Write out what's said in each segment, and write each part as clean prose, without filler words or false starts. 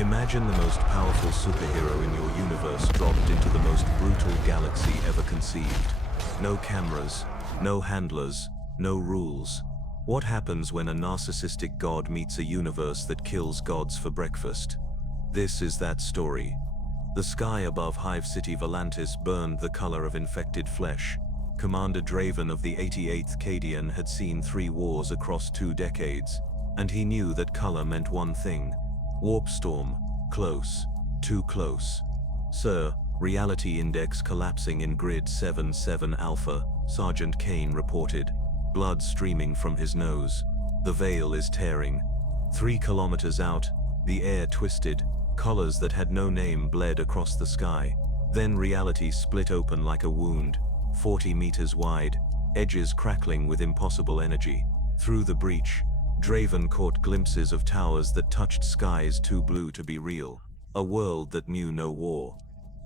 Imagine the most powerful superhero in your universe dropped into the most brutal galaxy ever conceived. No cameras, no handlers, no rules. What happens when a narcissistic god meets a universe that kills gods for breakfast? This is that story. The sky above Hive City Volantis burned the color of infected flesh. Commander Draven of the 88th Cadian had seen 3 wars across 2 decades, and he knew that color meant one thing. Warp storm. Close. Too close. Sir, reality index collapsing in grid 7-7 Alpha, Sergeant Kane reported, blood streaming from his nose. The veil is tearing. 3 kilometers out, the air twisted, colors that had no name bled across the sky. Then reality split open like a wound, 40 meters wide, edges crackling with impossible energy. Through the breach, Draven caught glimpses of towers that touched skies too blue to be real. A world that knew no war.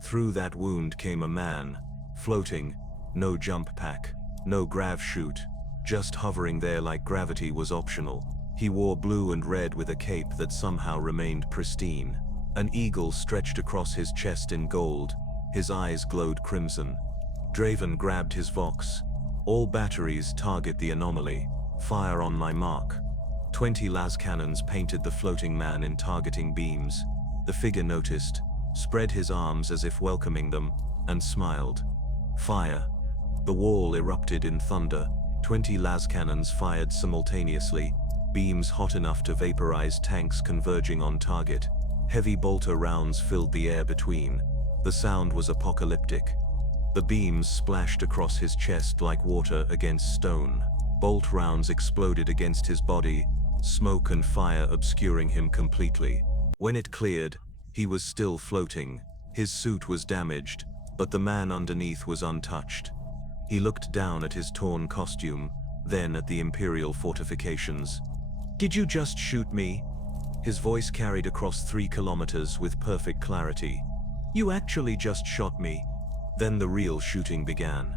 Through that wound came a man, floating, no jump pack, no grav chute, just hovering there like gravity was optional. He wore blue and red with a cape that somehow remained pristine. An eagle stretched across his chest in gold, his eyes glowed crimson. Draven grabbed his Vox. All batteries target the anomaly. Fire on my mark. 20 las cannons painted the floating man in targeting beams. The figure noticed, spread his arms as if welcoming them, and smiled. Fire. The wall erupted in thunder. 20 las cannons fired simultaneously, beams hot enough to vaporize tanks converging on target. Heavy bolter rounds filled the air between. The sound was apocalyptic. The beams splashed across his chest like water against stone. Bolt rounds exploded against his body, smoke and fire obscuring him completely. When it cleared, he was still floating. His suit was damaged, but the man underneath was untouched. He looked down at his torn costume, then at the Imperial fortifications. "Did you just shoot me?" His voice carried across 3 kilometers with perfect clarity. "You actually just shot me." Then the real shooting began.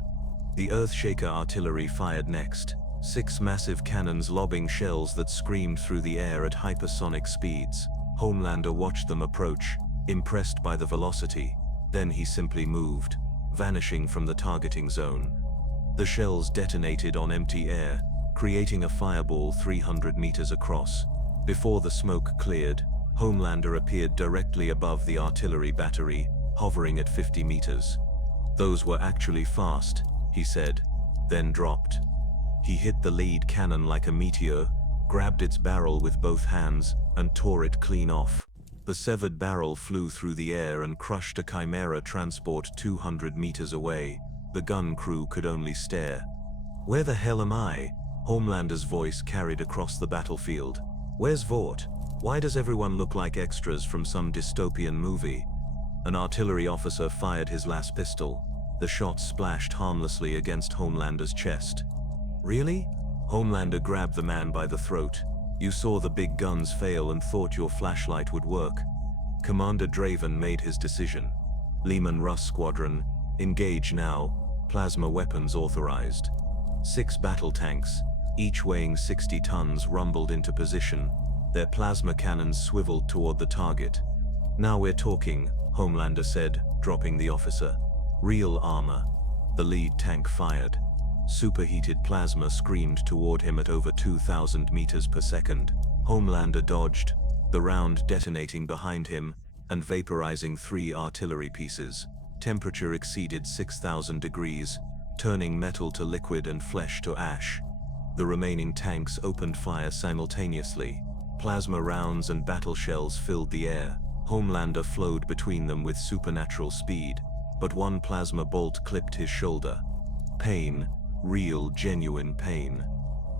The Earthshaker artillery fired next. 6 massive cannons lobbing shells that screamed through the air at hypersonic speeds. Homelander watched them approach, impressed by the velocity. Then he simply moved, vanishing from the targeting zone. The shells detonated on empty air, creating a fireball 300 meters across. Before the smoke cleared, Homelander appeared directly above the artillery battery, hovering at 50 meters. "Those were actually fast," he said, then dropped. He hit the lead cannon like a meteor, grabbed its barrel with both hands, and tore it clean off. The severed barrel flew through the air and crushed a Chimera transport 200 meters away. The gun crew could only stare. "Where the hell am I?" Homelander's voice carried across the battlefield. "Where's Vought? Why does everyone look like extras from some dystopian movie?" An artillery officer fired his last pistol. The shot splashed harmlessly against Homelander's chest. "Really?" Homelander grabbed the man by the throat. "You saw the big guns fail and thought your flashlight would work." Commander Draven made his decision. Lehman Russ Squadron, engage now, plasma weapons authorized. 6 battle tanks, each weighing 60 tons, rumbled into position. Their plasma cannons swiveled toward the target. "Now we're talking," Homelander said, dropping the officer. "Real armor." The lead tank fired. Superheated plasma screamed toward him at over 2,000 meters per second. Homelander dodged, the round detonating behind him and vaporizing 3 artillery pieces. Temperature exceeded 6,000 degrees, turning metal to liquid and flesh to ash. The remaining tanks opened fire simultaneously. Plasma rounds and battle shells filled the air. Homelander flowed between them with supernatural speed, but one plasma bolt clipped his shoulder. Pain. Real, genuine pain.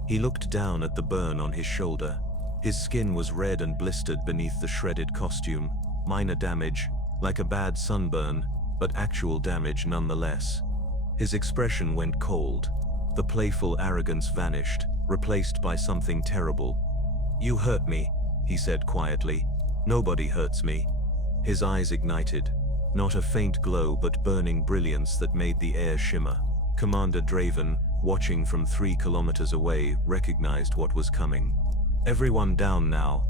He looked down at the burn on his shoulder. His skin was red and blistered beneath the shredded costume. Minor damage, like a bad sunburn, but actual damage nonetheless. His expression went cold. The playful arrogance vanished, replaced by something terrible. "You hurt me," he said quietly. "Nobody hurts me." His eyes ignited. Not a faint glow but burning brilliance that made the air shimmer. Commander Draven, watching from 3 kilometers away, recognized what was coming. "Everyone down now."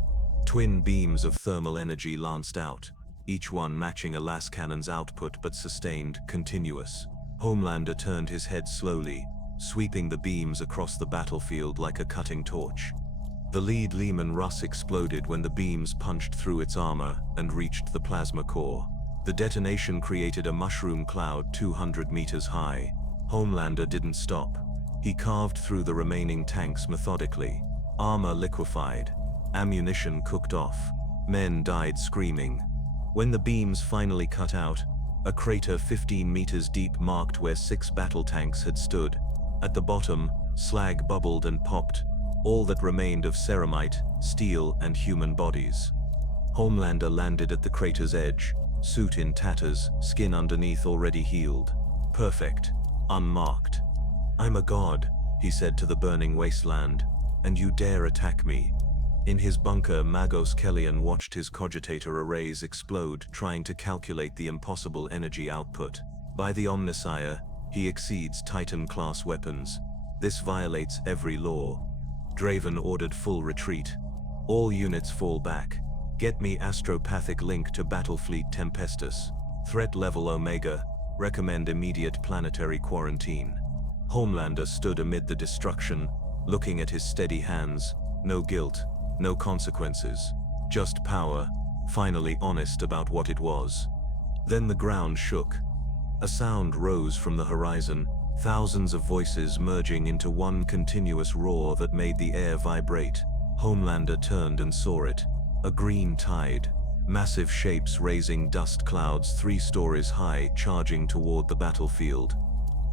Twin beams of thermal energy lanced out, each one matching a lascannon's output but sustained, continuous. Homelander turned his head slowly, sweeping the beams across the battlefield like a cutting torch. The lead Lehman Russ exploded when the beams punched through its armor and reached the plasma core. The detonation created a mushroom cloud 200 meters high. Homelander didn't stop. He carved through the remaining tanks methodically. Armor liquefied. Ammunition cooked off. Men died screaming. When the beams finally cut out, a crater 15 meters deep marked where 6 battle tanks had stood. At the bottom, slag bubbled and popped, all that remained of ceramite, steel, and human bodies. Homelander landed at the crater's edge, suit in tatters, skin underneath already healed. Perfect. Unmarked. "I'm a god," he said to the burning wasteland, "and you dare attack me." In his bunker, Magos Kellyan watched his cogitator arrays explode, trying to calculate the impossible energy output. By the Omnissiah, he exceeds Titan-class weapons. This violates every law. Draven ordered full retreat. All units fall back. Get me astropathic link to Battlefleet Tempestus. Threat level Omega. Recommend immediate planetary quarantine. Homelander stood amid the destruction, looking at his steady hands. No guilt, no consequences. Just power, finally honest about what it was. Then the ground shook. A sound rose from the horizon, thousands of voices merging into one continuous roar that made the air vibrate. Homelander turned and saw it. A green tide. Massive shapes raising dust clouds 3 stories high, charging toward the battlefield.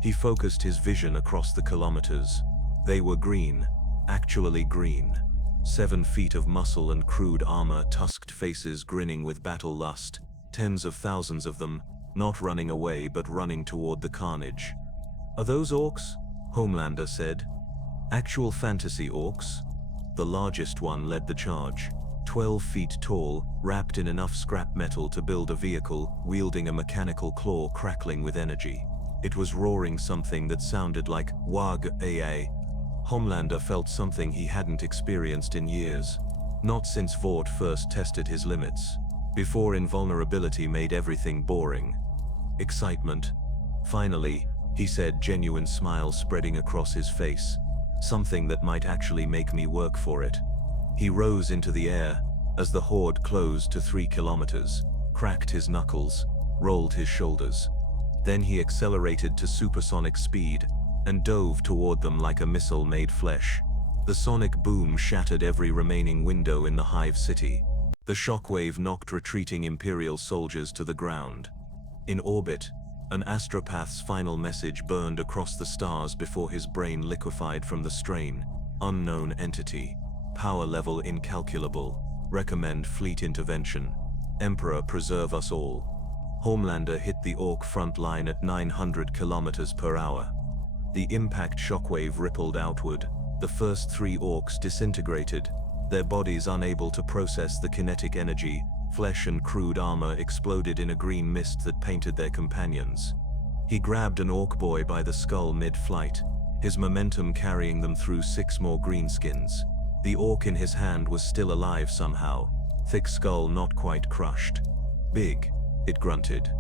He focused his vision across the kilometers. They were green, actually green. 7 feet of muscle and crude armor, tusked faces grinning with battle lust, tens of thousands of them, not running away but running toward the carnage. "Are those orcs?" Homelander said. "Actual fantasy orcs." The largest one led the charge. 12 feet tall, wrapped in enough scrap metal to build a vehicle, wielding a mechanical claw crackling with energy. It was roaring something that sounded like Wag AA. Homelander felt something he hadn't experienced in years. Not since Vought first tested his limits. Before invulnerability made everything boring. Excitement. "Finally," he said, genuine smile spreading across his face. "Something that might actually make me work for it." He rose into the air as the horde closed to 3 kilometers, cracked his knuckles, rolled his shoulders. Then he accelerated to supersonic speed and dove toward them like a missile made flesh. The sonic boom shattered every remaining window in the Hive City. The shockwave knocked retreating Imperial soldiers to the ground. In orbit, an astropath's final message burned across the stars before his brain liquefied from the strain. Unknown entity. Power level incalculable. Recommend fleet intervention. Emperor preserve us all. Homelander hit the Ork front line at 900 kilometers per hour. The impact shockwave rippled outward. The first 3 Orks disintegrated, their bodies unable to process the kinetic energy. Flesh and crude armor exploded in a green mist that painted their companions. He grabbed an Ork boy by the skull mid-flight, his momentum carrying them through 6 more greenskins. The Ork in his hand was still alive somehow, thick skull not quite crushed. "Big," it grunted.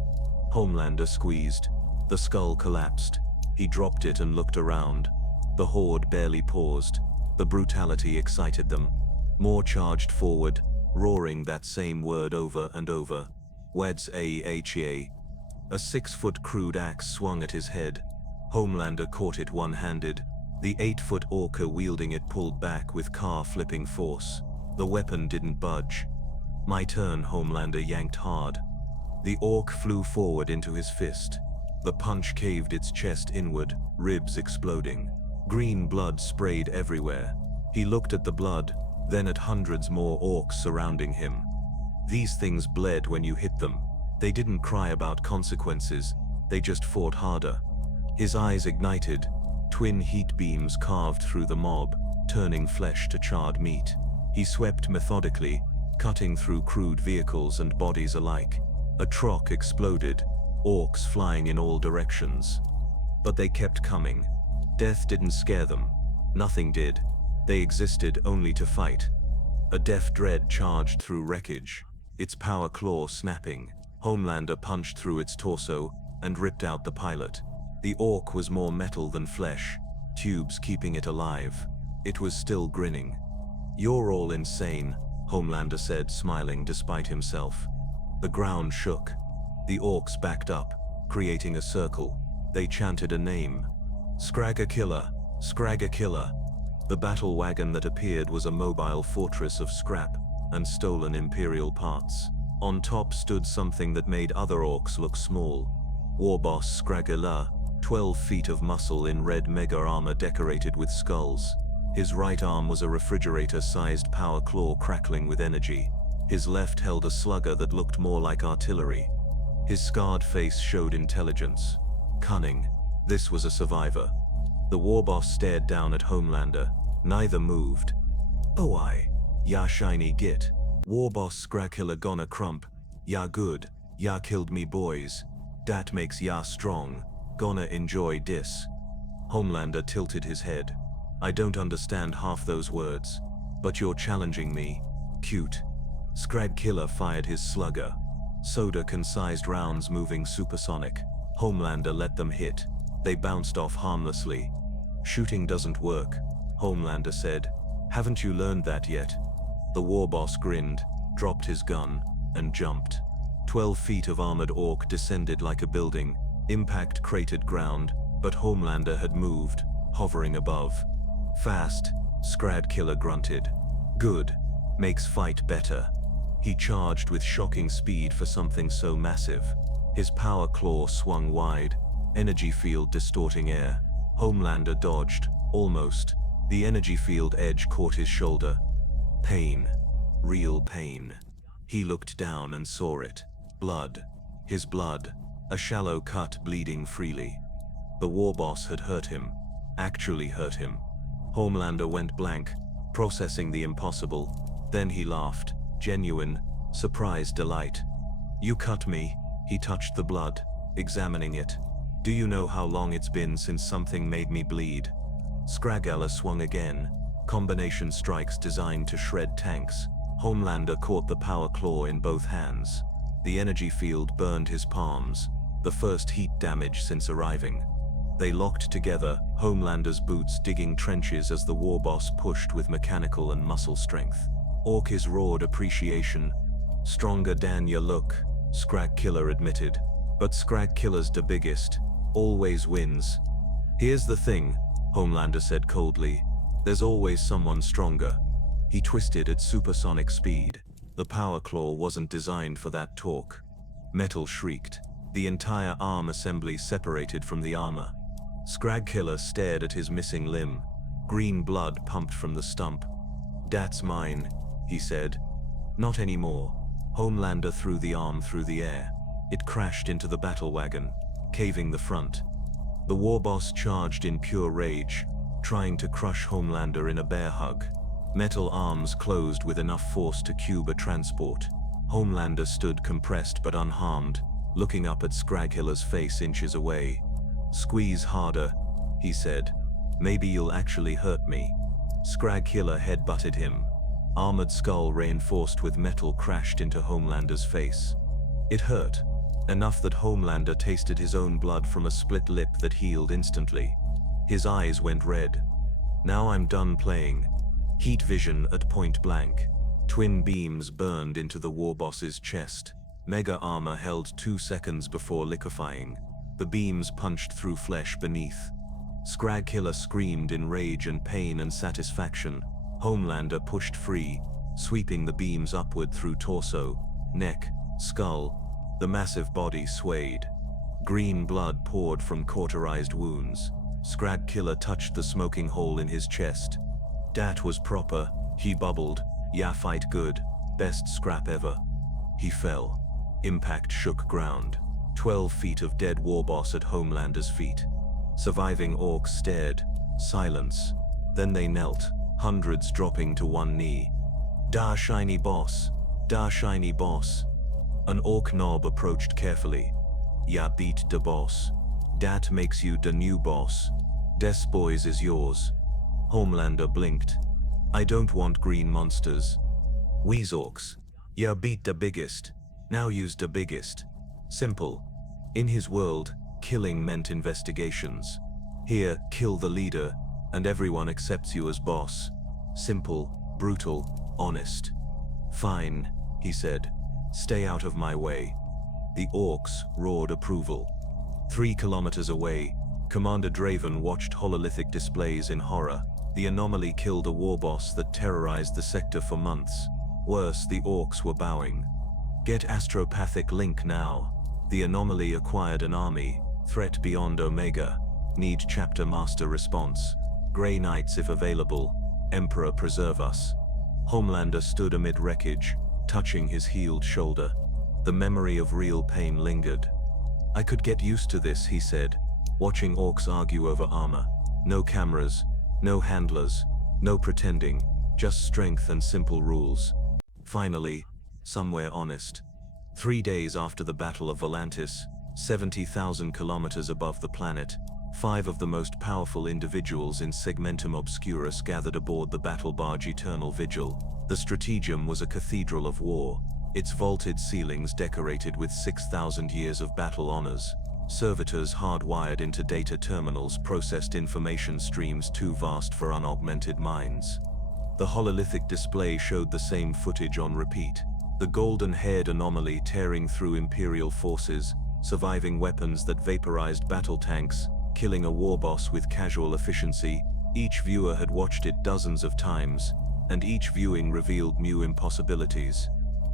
Homelander squeezed. The skull collapsed. He dropped it and looked around. The horde barely paused. The brutality excited them. More charged forward, roaring that same word over and over. "Weds AEHA." A 6-foot crude axe swung at his head. Homelander caught it one-handed. The 8-foot Orca wielding it pulled back with car-flipping force. The weapon didn't budge. "My turn," Homelander yanked hard. The Orc flew forward into his fist. The punch caved its chest inward, ribs exploding. Green blood sprayed everywhere. He looked at the blood, then at hundreds more Orcs surrounding him. These things bled when you hit them. They didn't cry about consequences, they just fought harder. His eyes ignited. Twin heat beams carved through the mob, turning flesh to charred meat. He swept methodically, cutting through crude vehicles and bodies alike. A troc exploded, Orcs flying in all directions. But they kept coming. Death didn't scare them. Nothing did. They existed only to fight. A deaf dread charged through wreckage, its power claw snapping. Homelander punched through its torso and ripped out the pilot. The Ork was more metal than flesh, tubes keeping it alive. It was still grinning. "You're all insane," Homelander said, smiling despite himself. The ground shook. The Orks backed up, creating a circle. They chanted a name. "Scragga Killer! Scragga Killer!" The battle wagon that appeared was a mobile fortress of scrap and stolen Imperial parts. On top stood something that made other Orks look small. Warboss Scragga, 12 feet of muscle in red mega armor decorated with skulls. His right arm was a refrigerator-sized power claw crackling with energy. His left held a slugger that looked more like artillery. His scarred face showed intelligence. Cunning. This was a survivor. The Warboss stared down at Homelander. Neither moved. "Oh ya shiny git. Warboss Scragkiller gonna crump. Ya good. Ya killed me boys. Dat makes ya strong. Gonna enjoy dis." Homelander tilted his head. "I don't understand half those words. But you're challenging me. Cute." Scragkiller fired his slugger. Soda-sized rounds moving supersonic. Homelander let them hit. They bounced off harmlessly. "Shooting doesn't work," Homelander said. "Haven't you learned that yet?" The Warboss grinned, dropped his gun, and jumped. 12 feet of armored Ork descended like a building. Impact cratered ground, but Homelander had moved, hovering above. "Fast," Scragkiller grunted. "Good. Makes fight better." He charged with shocking speed for something so massive. His power claw swung wide, energy field distorting air. Homelander dodged, almost. The energy field edge caught his shoulder. Pain. Real pain. He looked down and saw it. Blood. His blood. A shallow cut bleeding freely. The Warboss had hurt him. Actually hurt him. Homelander went blank, processing the impossible. Then he laughed. Genuine, surprised delight. "You cut me." He touched the blood, examining it. "Do you know how long it's been since something made me bleed?" Scragkiller swung again. Combination strikes designed to shred tanks. Homelander caught the power claw in both hands. The energy field burned his palms, the first heat damage since arriving. They locked together, Homelander's boots digging trenches as the Warboss pushed with mechanical and muscle strength. Ork's roared appreciation. "Stronger than ya look," Scragkiller admitted. "But Scragkiller's the biggest. Always wins." "Here's the thing," Homelander said coldly. "There's always someone stronger." He twisted at supersonic speed. The power claw wasn't designed for that torque. Metal shrieked. The entire arm assembly separated from the armor. Scragkiller stared at his missing limb. Green blood pumped from the stump. "That's mine," he said. "Not anymore." Homelander threw the arm through the air. It crashed into the battle wagon, caving the front. The Warboss charged in pure rage, trying to crush Homelander in a bear hug. Metal arms closed with enough force to cube a transport. Homelander stood compressed but unharmed, looking up at Scragkiller's face inches away. "Squeeze harder," he said. "Maybe you'll actually hurt me." Scragkiller head-butted him. Armored skull reinforced with metal crashed into Homelander's face. It hurt. Enough that Homelander tasted his own blood from a split lip that healed instantly. His eyes went red. "Now I'm done playing." Heat vision at point blank. Twin beams burned into the Warboss's chest. Mega armor held 2 seconds before liquefying. The beams punched through flesh beneath. Scragkiller screamed in rage and pain and satisfaction. Homelander pushed free, sweeping the beams upward through torso, neck, skull. The massive body swayed. Green blood poured from cauterized wounds. Scragkiller touched the smoking hole in his chest. "Dat was proper," he bubbled. "Ya fight good. Best scrap ever." He fell. Impact shook ground. 12 feet of dead Warboss at Homelander's feet. Surviving Orks stared. Silence. Then they knelt, hundreds dropping to one knee. "Da shiny boss. Da shiny boss." An Ork knob approached carefully. "Ya beat the boss. Dat makes you the new boss. Des boys is yours." Homelander blinked. "I don't want green monsters." "We's orcs. Ya beat the biggest. Now use the biggest." Simple. In his world, killing meant investigations. Here, kill the leader, and everyone accepts you as boss. Simple, brutal, honest. "Fine," he said. "Stay out of my way." The orcs roared approval. 3 kilometers away, Commander Draven watched hololithic displays in horror. The anomaly killed a warboss that terrorized the sector for months. Worse, the orcs were bowing. "Get astropathic link now." The anomaly acquired an army. Threat beyond Omega. Need chapter master response. Grey Knights if available. Emperor preserve us. Homelander stood amid wreckage, touching his healed shoulder. The memory of real pain lingered. "I could get used to this," he said, watching orcs argue over armor. No cameras, no handlers, no pretending, just strength and simple rules. Finally, somewhere honest. 3 days after the Battle of Volantis, 70,000 kilometers above the planet, 5 of the most powerful individuals in Segmentum Obscurus gathered aboard the battle barge Eternal Vigil. The Strategium was a cathedral of war, its vaulted ceilings decorated with 6,000 years of battle honors. Servitors hardwired into data terminals processed information streams too vast for unaugmented minds. The hololithic display showed the same footage on repeat. The golden-haired anomaly tearing through Imperial forces, surviving weapons that vaporized battle tanks, killing a warboss with casual efficiency. Each viewer had watched it dozens of times, and each viewing revealed new impossibilities.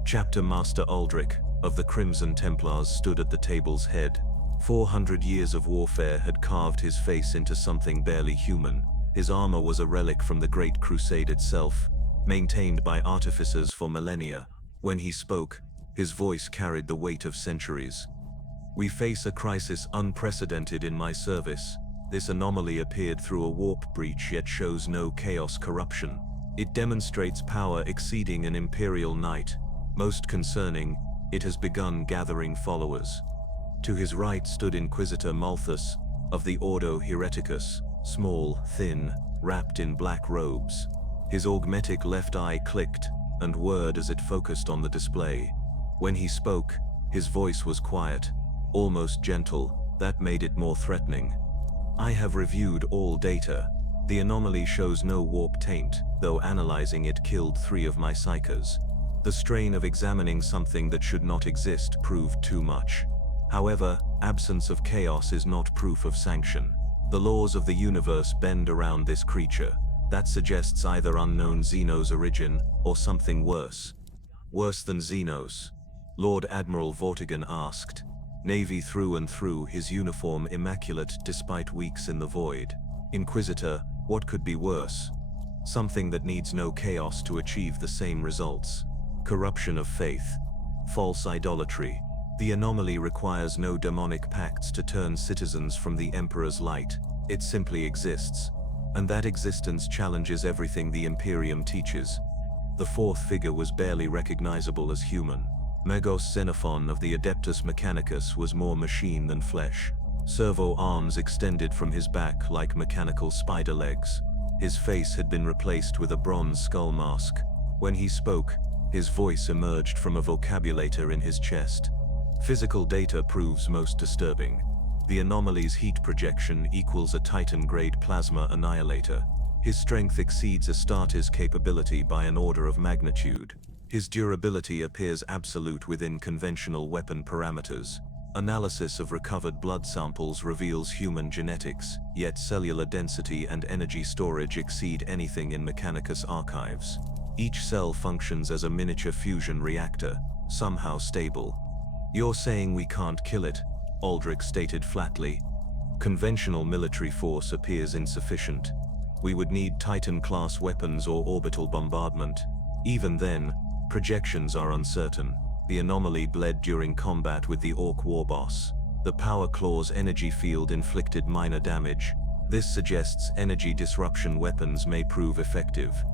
Chapter Master Aldrich, of the Crimson Templars, stood at the table's head. 400 years of warfare had carved his face into something barely human. His armor was a relic from the Great Crusade itself, maintained by artificers for millennia. When he spoke, his voice carried the weight of centuries. "We face a crisis unprecedented in my service. This anomaly appeared through a warp breach yet shows no chaos corruption. It demonstrates power exceeding an Imperial Knight. Most concerning, it has begun gathering followers." To his right stood Inquisitor Malthus, of the Ordo Hereticus, small, thin, wrapped in black robes. His augmetic left eye clicked, and whirred as it focused on the display. When he spoke, his voice was quiet, almost gentle. That made it more threatening. "I have reviewed all data. The anomaly shows no warp taint, though analyzing it killed 3 of my psychers. The strain of examining something that should not exist proved too much. However, absence of chaos is not proof of sanction. The laws of the universe bend around this creature. That suggests either unknown Xenos origin, or something worse." "Worse than Xenos?" Lord Admiral Vortigern asked. Navy through and through, his uniform immaculate despite weeks in the void. "Inquisitor, what could be worse? Something that needs no chaos to achieve the same results. Corruption of faith. False idolatry. The anomaly requires no demonic pacts to turn citizens from the Emperor's light. It simply exists. And that existence challenges everything the Imperium teaches." The 4th figure was barely recognizable as human. Megos Xenophon of the Adeptus Mechanicus was more machine than flesh. Servo arms extended from his back like mechanical spider legs. His face had been replaced with a bronze skull mask. When he spoke, his voice emerged from a vocabulator in his chest. Physical data proves most disturbing. The anomaly's heat projection equals a Titan-grade plasma annihilator. His strength exceeds Astartes' capability by an order of magnitude. His durability appears absolute within conventional weapon parameters. Analysis of recovered blood samples reveals human genetics, yet cellular density and energy storage exceed anything in Mechanicus archives. Each cell functions as a miniature fusion reactor, somehow stable. "You're saying we can't kill it?" Aldrich stated flatly. "Conventional military force appears insufficient. We would need Titan-class weapons or orbital bombardment. Even then, projections are uncertain. The anomaly bled during combat with the Ork Warboss. The Power Claw's energy field inflicted minor damage. This suggests energy disruption weapons may prove effective."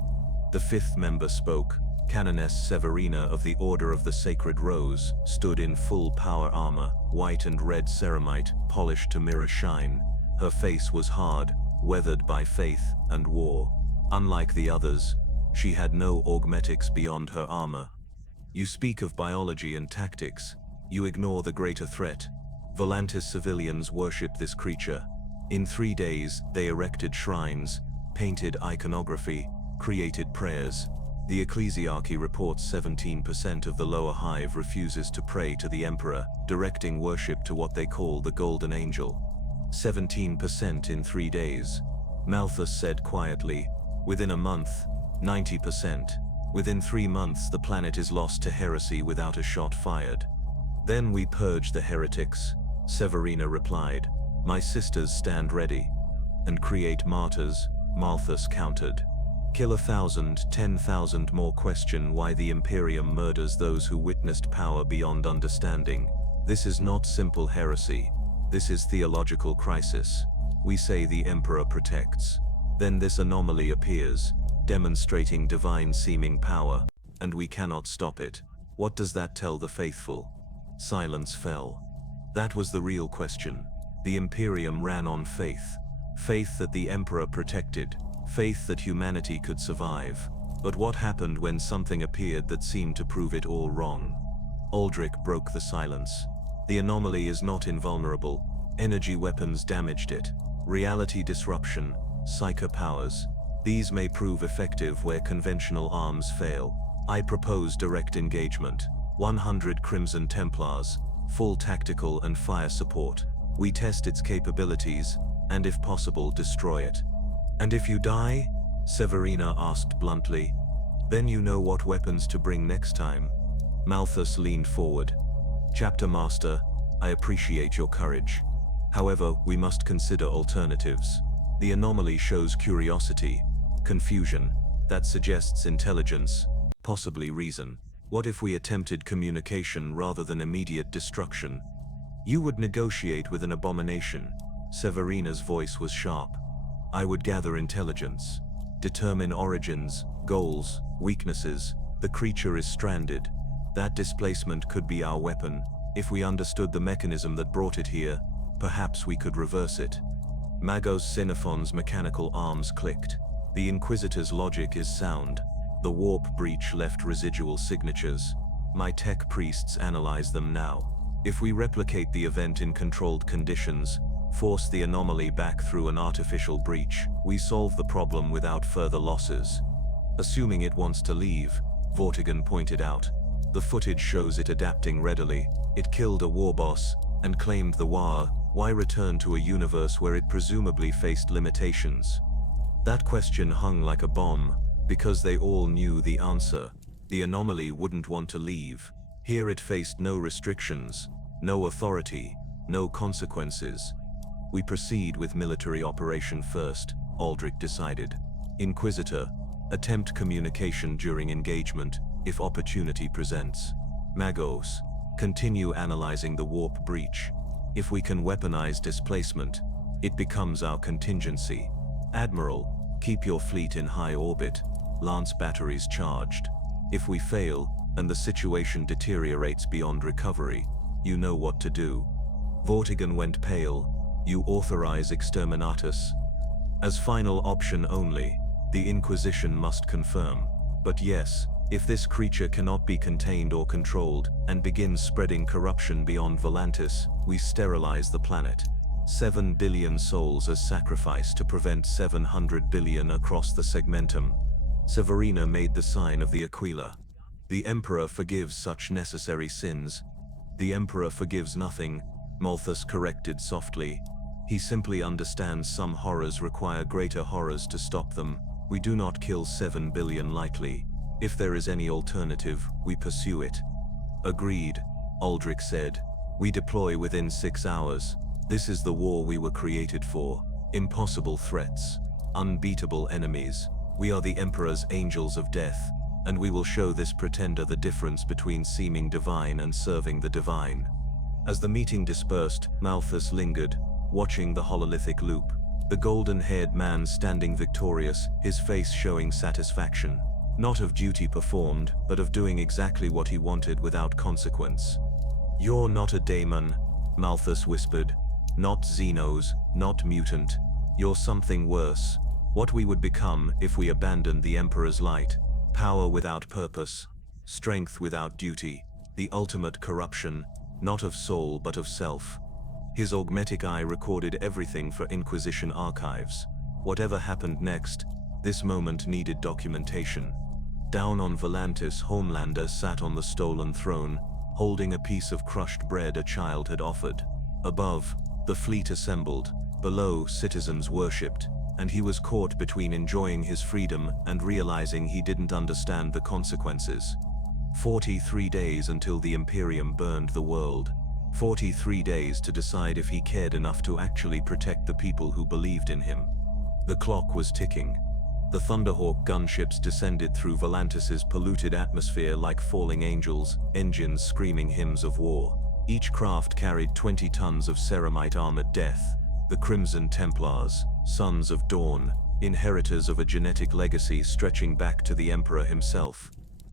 The 5th member spoke. Canoness Severina of the Order of the Sacred Rose stood in full power armor, white and red ceramite, polished to mirror shine. Her face was hard, weathered by faith and war. Unlike the others, She had no augmetics beyond her armor. You speak of biology and tactics. You ignore the greater threat. Volantis civilians worship this creature. In 3 days, they erected shrines, painted iconography, created prayers. The ecclesiarchy reports 17% of the lower hive refuses to pray to the emperor, directing worship to what they call the Golden Angel. 17% in 3 days. Malthus said quietly, within a month, 90%. Within 3 months the planet is lost to heresy without a shot fired. Then we purge the heretics, Severina replied. My sisters stand ready. And create martyrs, Malthus countered. Kill 1,000, 10,000 more question why the Imperium murders those who witnessed power beyond understanding. This is not simple heresy. This is theological crisis. We say the Emperor protects. Then this anomaly appears, demonstrating divine-seeming power, and we cannot stop it. What does that tell the faithful? Silence fell. That was the real question. The Imperium ran on faith. Faith that the Emperor protected. Faith that humanity could survive. But what happened when something appeared that seemed to prove it all wrong? Aldrich broke the silence. The anomaly is not invulnerable. Energy weapons damaged it. Reality disruption, psychopowers. These may prove effective where conventional arms fail. I propose direct engagement. 100 Crimson Templars, full tactical and fire support. We test its capabilities, and if possible, destroy it. And if you die? Severina asked bluntly. Then you know what weapons to bring next time. Malthus leaned forward. Chapter Master, I appreciate your courage. However, we must consider alternatives. The anomaly shows curiosity, confusion, that suggests intelligence, possibly reason. What if we attempted communication rather than immediate destruction? You would negotiate with an abomination. Severina's voice was sharp. I would gather intelligence, determine origins, goals, weaknesses. The creature is stranded. That displacement could be our weapon. If we understood the mechanism that brought it here, perhaps we could reverse it. Magos Xenophon's mechanical arms clicked. The Inquisitor's logic is sound. The warp breach left residual signatures. My tech priests analyze them now. If we replicate the event in controlled conditions, force the anomaly back through an artificial breach, we solve the problem without further losses. Assuming it wants to leave, Vortigern pointed out. The footage shows it adapting readily. It killed a Warboss and claimed the War. Why return to a universe where it presumably faced limitations? That question hung like a bomb, because they all knew the answer. The anomaly wouldn't want to leave. Here it faced no restrictions, no authority, no consequences. We proceed with military operation first, Aldrich decided. Inquisitor, attempt communication during engagement, if opportunity presents. Magos, continue analyzing the warp breach. If we can weaponize displacement, it becomes our contingency. Admiral, keep your fleet in high orbit. Lance batteries charged. If we fail, and the situation deteriorates beyond recovery, you know what to do. Vortigern went pale. You authorize exterminatus? As final option only. The Inquisition must confirm. But yes, if this creature cannot be contained or controlled, and begins spreading corruption beyond Volantis, we sterilize the planet. 7 billion souls as sacrifice to prevent 700 billion across the segmentum. Severina made the sign of the Aquila. The Emperor forgives such necessary sins. The Emperor forgives nothing, Malthus corrected softly. He simply understands some horrors require greater horrors to stop them. We do not kill 7 billion lightly. If there is any alternative, we pursue it. Agreed, Aldrich said. We deploy within 6 hours. This is the war we were created for. Impossible threats. Unbeatable enemies. We are the Emperor's angels of death, and we will show this pretender the difference between seeming divine and serving the divine. As the meeting dispersed, Malthus lingered, watching the hololithic loop. The golden-haired man standing victorious, his face showing satisfaction. Not of duty performed, but of doing exactly what he wanted without consequence. You're not a daemon, Malthus whispered. Not Xenos, not mutant. You're something worse. What we would become if we abandoned the Emperor's light. Power without purpose, strength without duty, the ultimate corruption, not of soul but of self. His augmetic eye recorded everything for Inquisition archives. Whatever happened next, this moment needed documentation. Down on Volantis, Homelander sat on the stolen throne, holding a piece of crushed bread a child had offered. Above, the fleet assembled. Below, citizens worshipped, and he was caught between enjoying his freedom and realizing he didn't understand the consequences. 43 days until the Imperium burned the world. 43 days to decide if he cared enough to actually protect the people who believed in him. The clock was ticking. The Thunderhawk gunships descended through Volantis's polluted atmosphere like falling angels, engines screaming hymns of war. Each craft carried 20 tons of ceramite armored death. The Crimson Templars, sons of Dawn, inheritors of a genetic legacy stretching back to the Emperor himself.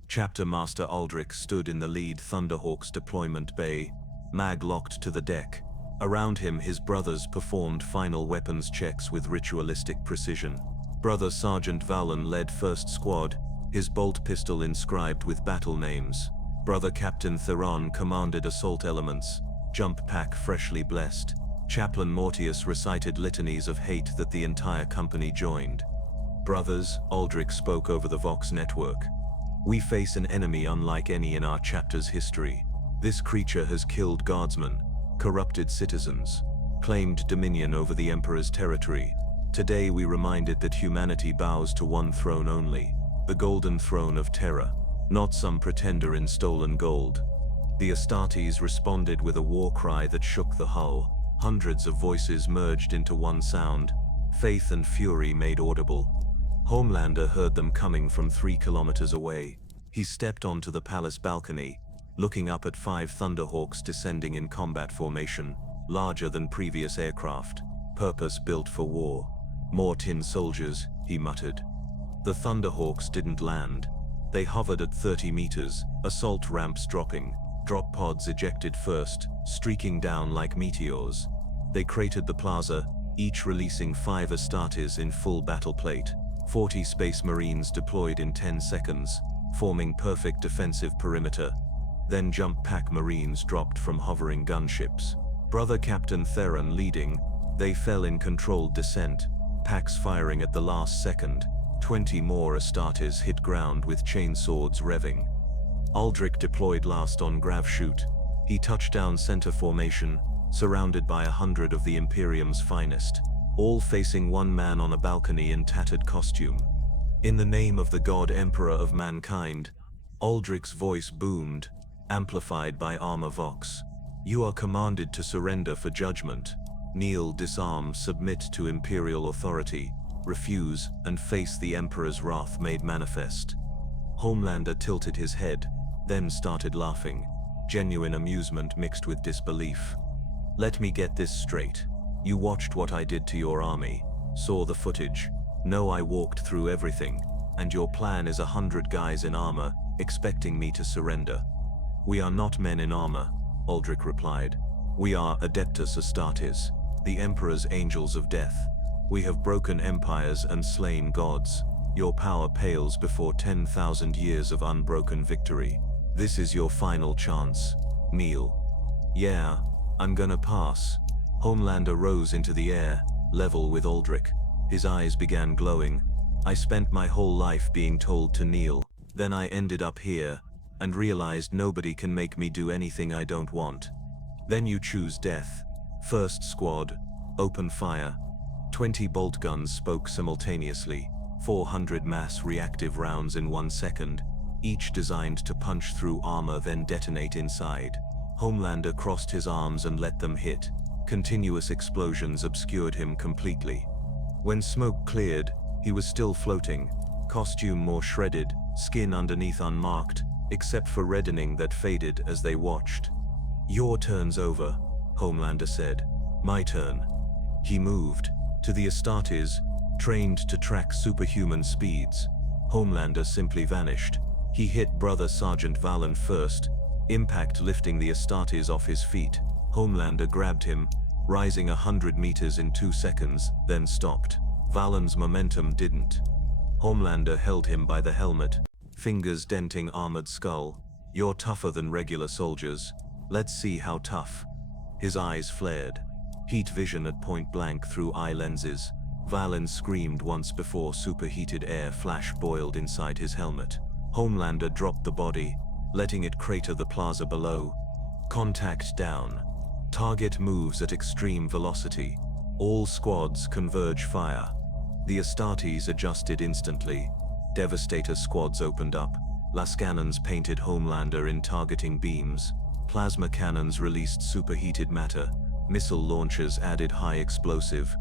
Chapter Master Aldrich stood in the lead Thunderhawk's deployment bay, mag locked to the deck. Around him, his brothers performed final weapons checks with ritualistic precision. Brother Sergeant Valen led first squad, his bolt pistol inscribed with battle names. Brother Captain Theron commanded assault elements, jump pack freshly blessed. Chaplain Mortius recited litanies of hate that the entire company joined. Brothers, Aldrich spoke over the Vox network. We face an enemy unlike any in our chapter's history. This creature has killed guardsmen, corrupted citizens, claimed dominion over the Emperor's territory. Today we reminded that humanity bows to one throne only, the Golden Throne of Terror, not some pretender in stolen gold. The Astartes responded with a war cry that shook the hull. Hundreds of voices merged into one sound, faith and fury made audible. Homelander heard them coming from 3 kilometers away. He stepped onto the palace balcony, looking up at 5 Thunderhawks descending in combat formation, larger than previous aircraft, purpose-built for war. More tin soldiers, he muttered. The Thunderhawks didn't land. They hovered at 30 meters, assault ramps dropping, drop pods ejected first, streaking down like meteors. They cratered the plaza, each releasing 5 Astartes in full battle plate. 40 Space Marines deployed in 10 seconds, forming perfect defensive perimeter. Then jump pack Marines dropped from hovering gunships. Brother Captain Theron leading, they fell in controlled descent, packs firing at the last second. 20 more Astartes hit ground with chainswords revving. Aldrich deployed last on Grav Chute. He touched down center formation, surrounded by 100 of the Imperium's finest, all facing one man on a balcony in tattered costume. In the name of the God Emperor of mankind, Aldrich's voice boomed, amplified by armor vox. You are commanded to surrender for judgment. Kneel, disarm, submit to Imperial authority, refuse, and face the Emperor's wrath made manifest. Homelander tilted his head, then started laughing, genuine amusement mixed with disbelief. Let me get this straight. You watched what I did to your army, saw the footage, know I walked through everything, and your plan is 100 guys in armor, expecting me to surrender. We are not men in armor, Aldrich replied. We are Adeptus Astartes, the Emperor's angels of death. We have broken empires and slain gods. Your power pales before 10,000 years of unbroken victory. This is your final chance. Kneel. Yeah, I'm gonna pass. Homelander rose into the air, level with Aldrich. His eyes began glowing. I spent my whole life being told to kneel. Then I ended up here, and realized nobody can make me do anything I don't want. Then you choose death. First squad, open fire. 20 bolt guns spoke simultaneously, 400 mass reactive rounds in 1 second, each designed to punch through armor then detonate inside. Homelander crossed his arms and let them hit. Continuous explosions obscured him completely. When smoke cleared, he was still floating, costume more shredded, skin underneath unmarked, except for reddening that faded as they watched. Your turn's over, Homelander said. My turn. He moved, to the Astartes, trained to track superhuman speeds. Homelander simply vanished. He hit Brother Sergeant Valen first, impact lifting the Astartes off his feet. Homelander grabbed him, rising 100 meters in 2 seconds, then stopped. Valen's momentum didn't. Homelander held him by the helmet, fingers denting armored skull. "You're tougher than regular soldiers. Let's see how tough." His eyes flared. Heat vision at point blank through eye lenses. Valen screamed once before superheated air flash boiled inside his helmet. Homelander dropped the body, letting it crater the plaza below. Contact down. Target moves at extreme velocity. All squads converge fire. The Astartes adjusted instantly. Devastator squads opened up. Las cannons painted Homelander in targeting beams. Plasma cannons released superheated matter. Missile launchers added high explosive.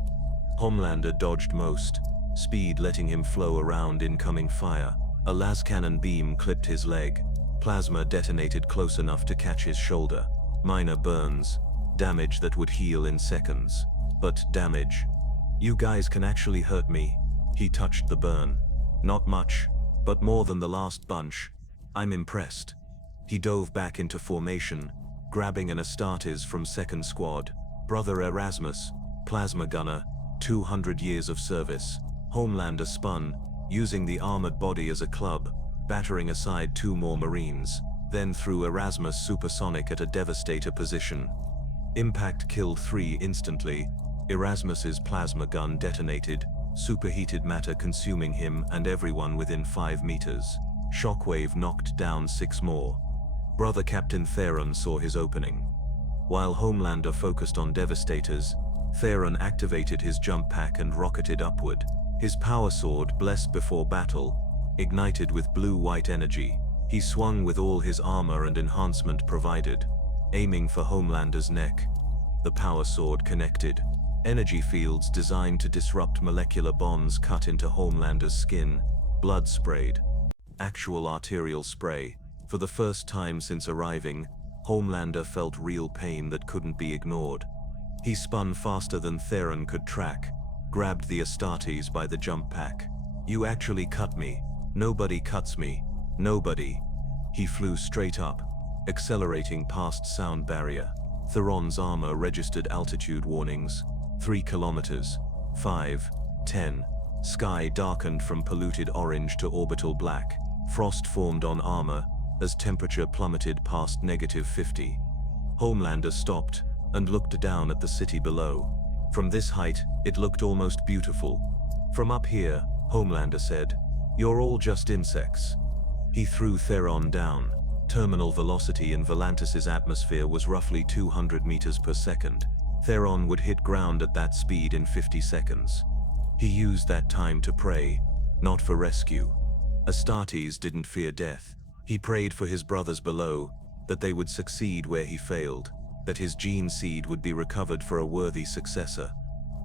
Homelander dodged most, speed letting him flow around incoming fire. A las cannon beam clipped his leg. Plasma detonated close enough to catch his shoulder. Minor burns. Damage that would heal in seconds. But damage. "You guys can actually hurt me." He touched the burn. "Not much, but more than the last bunch. I'm impressed." He dove back into formation, grabbing an Astartes from second squad. Brother Erasmus, plasma gunner, 200 years of service. Homelander spun, using the armored body as a club, battering aside 2 more Marines, then threw Erasmus supersonic at a devastator position. Impact killed 3 instantly. Erasmus's plasma gun detonated, superheated matter consuming him and everyone within 5 meters. Shockwave knocked down 6 more. Brother Captain Theron saw his opening. While Homelander focused on devastators, Theron activated his jump pack and rocketed upward. His power sword, blessed before battle, ignited with blue-white energy. He swung with all his armor and enhancement provided, aiming for Homelander's neck. The power sword connected. Energy fields designed to disrupt molecular bonds cut into Homelander's skin. Blood sprayed. Actual arterial spray. For the first time since arriving, Homelander felt real pain that couldn't be ignored. He spun faster than Theron could track, grabbed the Astartes by the jump pack. "You actually cut me. Nobody cuts me. Nobody." He flew straight up, accelerating past sound barrier. Theron's armor registered altitude warnings. 3 kilometers. 5. 10. Sky darkened from polluted orange to orbital black. Frost formed on armor as temperature plummeted past -50. Homelander stopped and looked down at the city below. From this height, it looked almost beautiful. "From up here," Homelander said, "you're all just insects." He threw Theron down. Terminal velocity in Volantis's atmosphere was roughly 200 meters per second. Theron would hit ground at that speed in 50 seconds. He used that time to pray, not for rescue. Astartes didn't fear death. He prayed for his brothers below, that they would succeed where he failed, that his gene seed would be recovered for a worthy successor.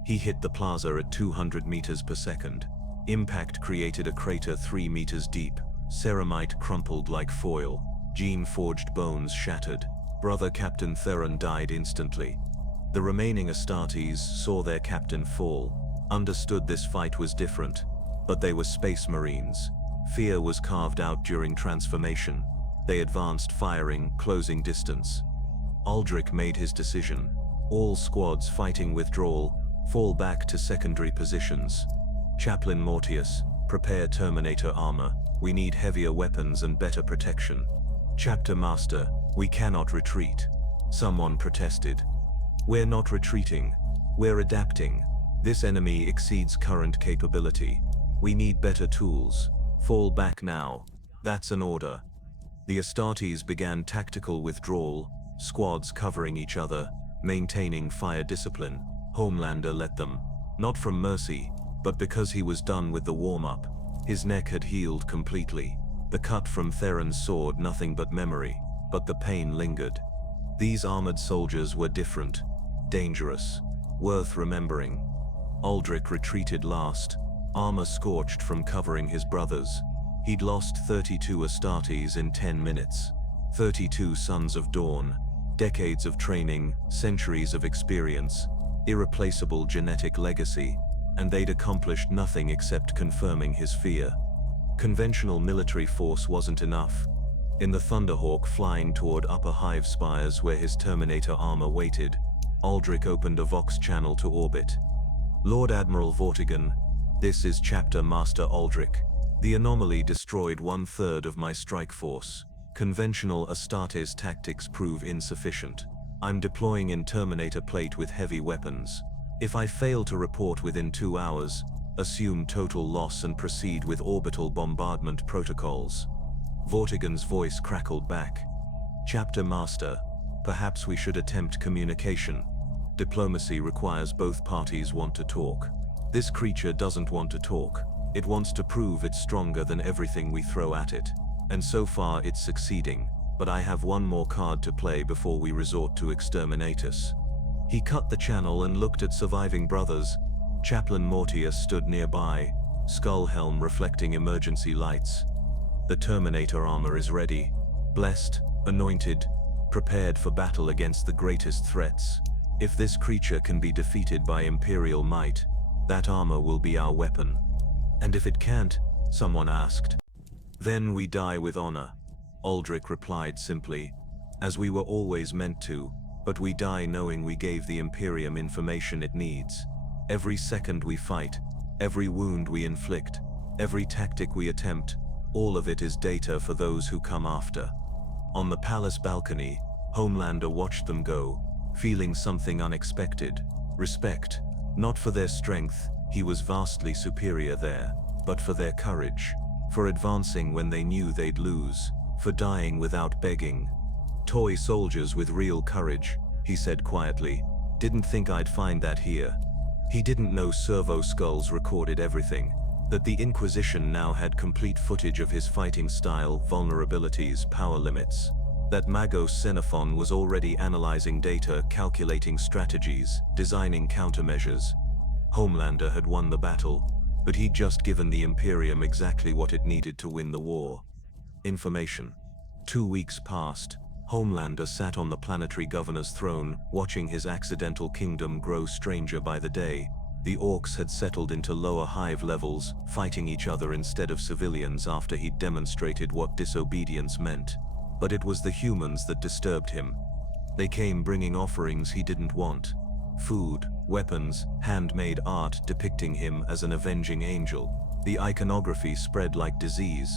He hit the plaza at 200 meters per second. Impact created a crater 3 meters deep. Ceramite crumpled like foil. Gene-forged bones shattered. Brother Captain Theron died instantly. The remaining Astartes saw their captain fall, understood this fight was different, but they were space marines. Fear was carved out during transformation. They advanced firing, closing distance. Aldrich made his decision. All squads fighting withdrawal, fall back to secondary positions. Chaplain Mortius, prepare Terminator armor. We need heavier weapons and better protection. Chapter Master, we cannot retreat. Someone protested. We're not retreating. We're adapting. This enemy exceeds current capability. We need better tools. Fall back now. That's an order. The Astartes began tactical withdrawal, squads covering each other, maintaining fire discipline. Homelander led them, not from mercy, but because he was done with the warm-up. His neck had healed completely. The cut from Theron's sword nothing but memory, but the pain lingered. These armored soldiers were different, dangerous, worth remembering. Aldrich retreated last, armor scorched from covering his brothers. He'd lost 32 Astartes in 10 minutes. 32 Sons of Dawn, decades of training, centuries of experience, irreplaceable genetic legacy, and they'd accomplished nothing except confirming his fear. Conventional military force wasn't enough. In the Thunderhawk flying toward upper hive spires where his Terminator armor waited, Aldrich opened a Vox channel to orbit. Lord Admiral Vortigern, This is Chapter Master Aldrich. The anomaly destroyed 1/3 of my strike force. Conventional Astartes tactics prove insufficient. I'm deploying in Terminator plate with heavy weapons. If I fail to report within 2 hours, assume total loss and proceed with orbital bombardment protocols. Vortigern's voice crackled back. Chapter Master, perhaps we should attempt communication. Diplomacy requires both parties want to talk. This creature doesn't want to talk. It wants to prove it's stronger than everything we throw at it. And so far it's succeeding, but I have one more card to play before we resort to exterminatus. He cut the channel and looked at surviving brothers. Chaplain Mortius stood nearby, skull helm reflecting emergency lights. The Terminator armor is ready, blessed, anointed, prepared for battle against the greatest threats. If this creature can be defeated by Imperial might, that armor will be our weapon. And if it can't, someone asked. Then we die with honor. Aldrich replied simply, as we were always meant to, but we die knowing we gave the Imperium information it needs. Every second we fight, every wound we inflict, every tactic we attempt, all of it is data for those who come after. On the palace balcony, Homelander watched them go, feeling something unexpected. Respect, not for their strength, he was vastly superior there, but for their courage, for advancing when they knew they'd lose, for dying without begging. Toy soldiers with real courage, he said quietly. Didn't think I'd find that here. He didn't know servo skulls recorded everything, that the Inquisition now had complete footage of his fighting style, vulnerabilities, power limits. That Magos Xenophon was already analyzing data, calculating strategies, designing countermeasures. Homelander had won the battle, but he'd just given the Imperium exactly what it needed to win the war. Information. 2 weeks passed. Homelander sat on the planetary governor's throne, watching his accidental kingdom grow stranger by the day. The orcs had settled into lower hive levels, fighting each other instead of civilians after he'd demonstrated what disobedience meant. But it was the humans that disturbed him. They came bringing offerings he didn't want. Food, weapons, handmade art depicting him as an avenging angel. The iconography spread like disease.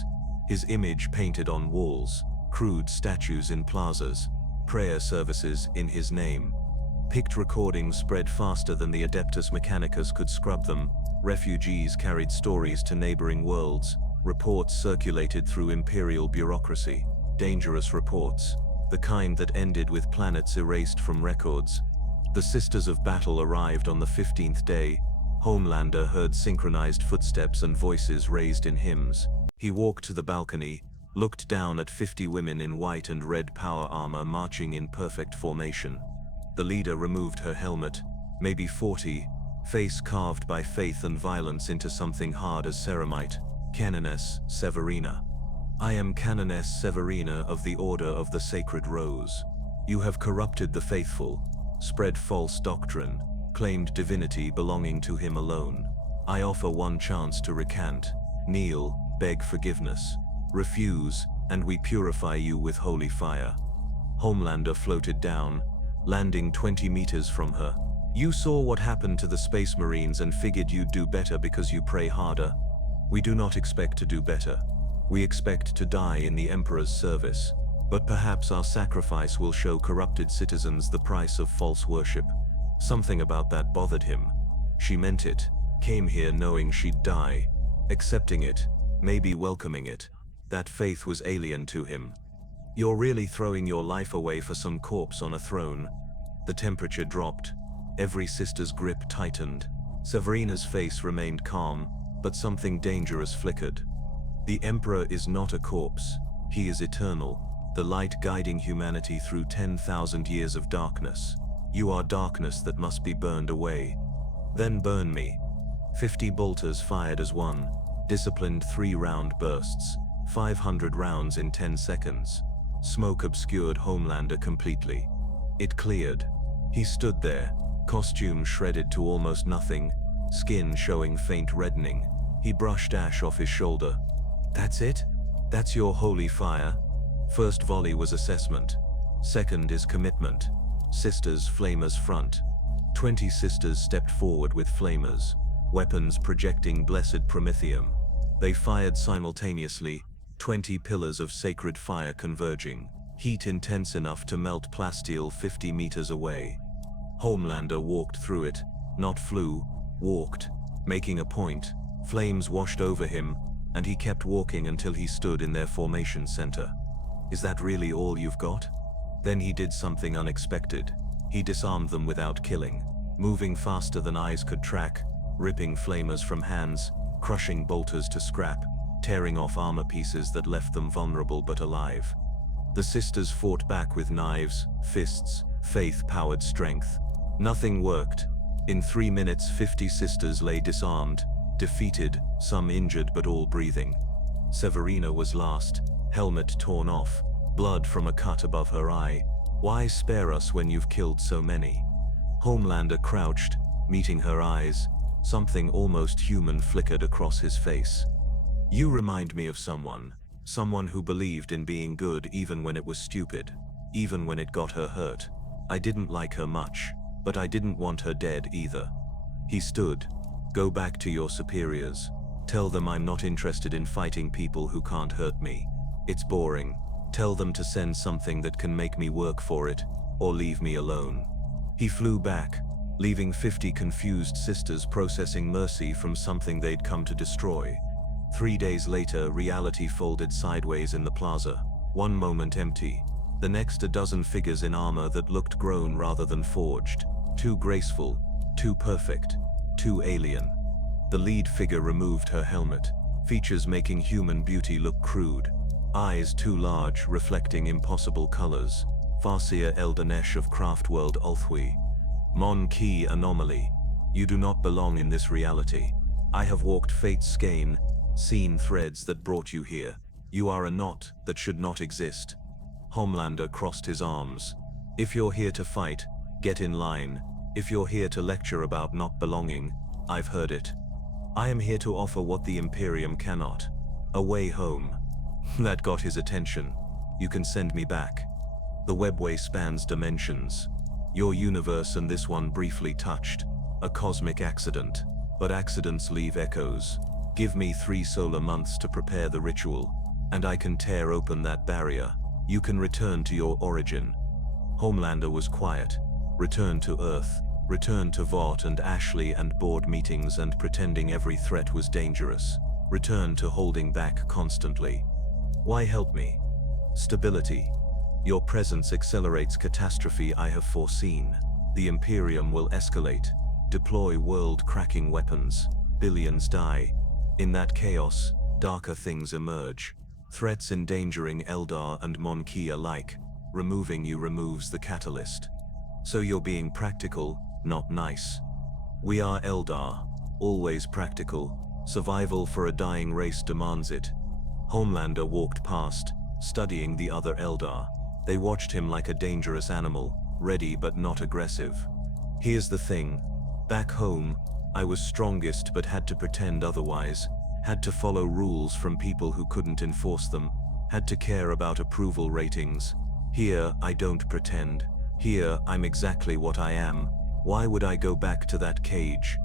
His image painted on walls, crude statues in plazas, prayer services in his name. Picked recordings spread faster than the Adeptus Mechanicus could scrub them. Refugees carried stories to neighboring worlds. Reports circulated through Imperial bureaucracy. Dangerous reports, the kind that ended with planets erased from records. The Sisters of Battle arrived on the 15th day. Homelander heard synchronized footsteps and voices raised in hymns. He walked to the balcony, looked down at 50 women in white and red power armor marching in perfect formation. The leader removed her helmet, maybe 40, face carved by faith and violence into something hard as ceramite. Canoness Severina. I am Canoness Severina of the Order of the Sacred Rose. You have corrupted the faithful, spread false doctrine, claimed divinity belonging to him alone. I offer one chance to recant, kneel, beg forgiveness, refuse, and we purify you with holy fire. Homelander floated down, landing 20 meters from her. You saw what happened to the Space Marines and figured you'd do better because you pray harder. We do not expect to do better. We expect to die in the Emperor's service, but perhaps our sacrifice will show corrupted citizens the price of false worship. Something about that bothered him. She meant it, came here knowing she'd die, accepting it, maybe welcoming it. That faith was alien to him. You're really throwing your life away for some corpse on a throne. The temperature dropped. Every sister's grip tightened. Severina's face remained calm, but something dangerous flickered. The Emperor is not a corpse. He is eternal, the light guiding humanity through 10,000 years of darkness. You are darkness that must be burned away. Then burn me. 50 bolters fired as one, disciplined 3-round bursts, 500 rounds in 10 seconds. Smoke obscured Homelander completely. It cleared. He stood there, costume shredded to almost nothing, skin showing faint reddening. He brushed ash off his shoulder. That's it? That's your holy fire? First volley was assessment. Second is commitment. Sisters, flamers front. 20 sisters stepped forward with flamers. weapons projecting blessed promethium. They fired simultaneously, 20 pillars of sacred fire converging, heat intense enough to melt plasteel 50 meters away. Homelander walked through it, not flew, walked, making a point. Flames washed over him, and he kept walking until he stood in their formation center. Is that really all you've got? Then he did something unexpected. He disarmed them without killing, moving faster than eyes could track, ripping flamers from hands, crushing bolters to scrap, tearing off armor pieces that left them vulnerable but alive. The sisters fought back with knives, fists, faith-powered strength. Nothing worked. In 3 minutes 50 sisters lay disarmed, defeated, some injured but all breathing. Severina was last, helmet torn off, blood from a cut above her eye. Why spare us when you've killed so many? Homelander crouched, meeting her eyes. Something almost human flickered across his face. You remind me of someone who believed in being good even when it was stupid, even when it got her hurt. I didn't like her much, but I didn't want her dead either. He stood. Go back to your superiors. Tell them I'm not interested in fighting people who can't hurt me. It's boring. Tell them to send something that can make me work for it, or leave me alone. He flew back, leaving 50 confused sisters processing mercy from something they'd come to destroy. 3 days later, reality folded sideways in the plaza. One moment empty, the next a dozen figures in armor that looked grown rather than forged. Too graceful, too perfect, too alien. The lead figure removed her helmet, features making human beauty look crude. Eyes too large, reflecting impossible colors. Farseer Eldanesh of Craftworld Ulthwi. Mon Ki anomaly. You do not belong in this reality. I have walked fate's skein, seen threads that brought you here. You are a knot that should not exist. Homelander crossed his arms. If you're here to fight, get in line. If you're here to lecture about not belonging, I've heard it. I am here to offer what the Imperium cannot. A way home. That got his attention. You can send me back. The webway spans dimensions. Your universe and this one briefly touched. A cosmic accident. But accidents leave echoes. Give me 3 solar months to prepare the ritual, and I can tear open that barrier. You can return to your origin. Homelander was quiet. Return to Earth. Return to Vought and Ashley and board meetings and pretending every threat was dangerous. Return to holding back constantly. Why help me? Stability. Your presence accelerates catastrophe I have foreseen. The Imperium will escalate. Deploy world-cracking weapons. Billions die. In that chaos, darker things emerge. Threats endangering Eldar and Mon Ki alike. Removing you removes the catalyst. So you're being practical, not nice. We are Eldar, always practical. Survival for a dying race demands it. Homelander walked past, studying the other Eldar. They watched him like a dangerous animal, ready but not aggressive. Here's the thing. Back home, I was strongest but had to pretend otherwise. Had to follow rules from people who couldn't enforce them. Had to care about approval ratings. Here, I don't pretend. Here, I'm exactly what I am. Why would I go back to that cage?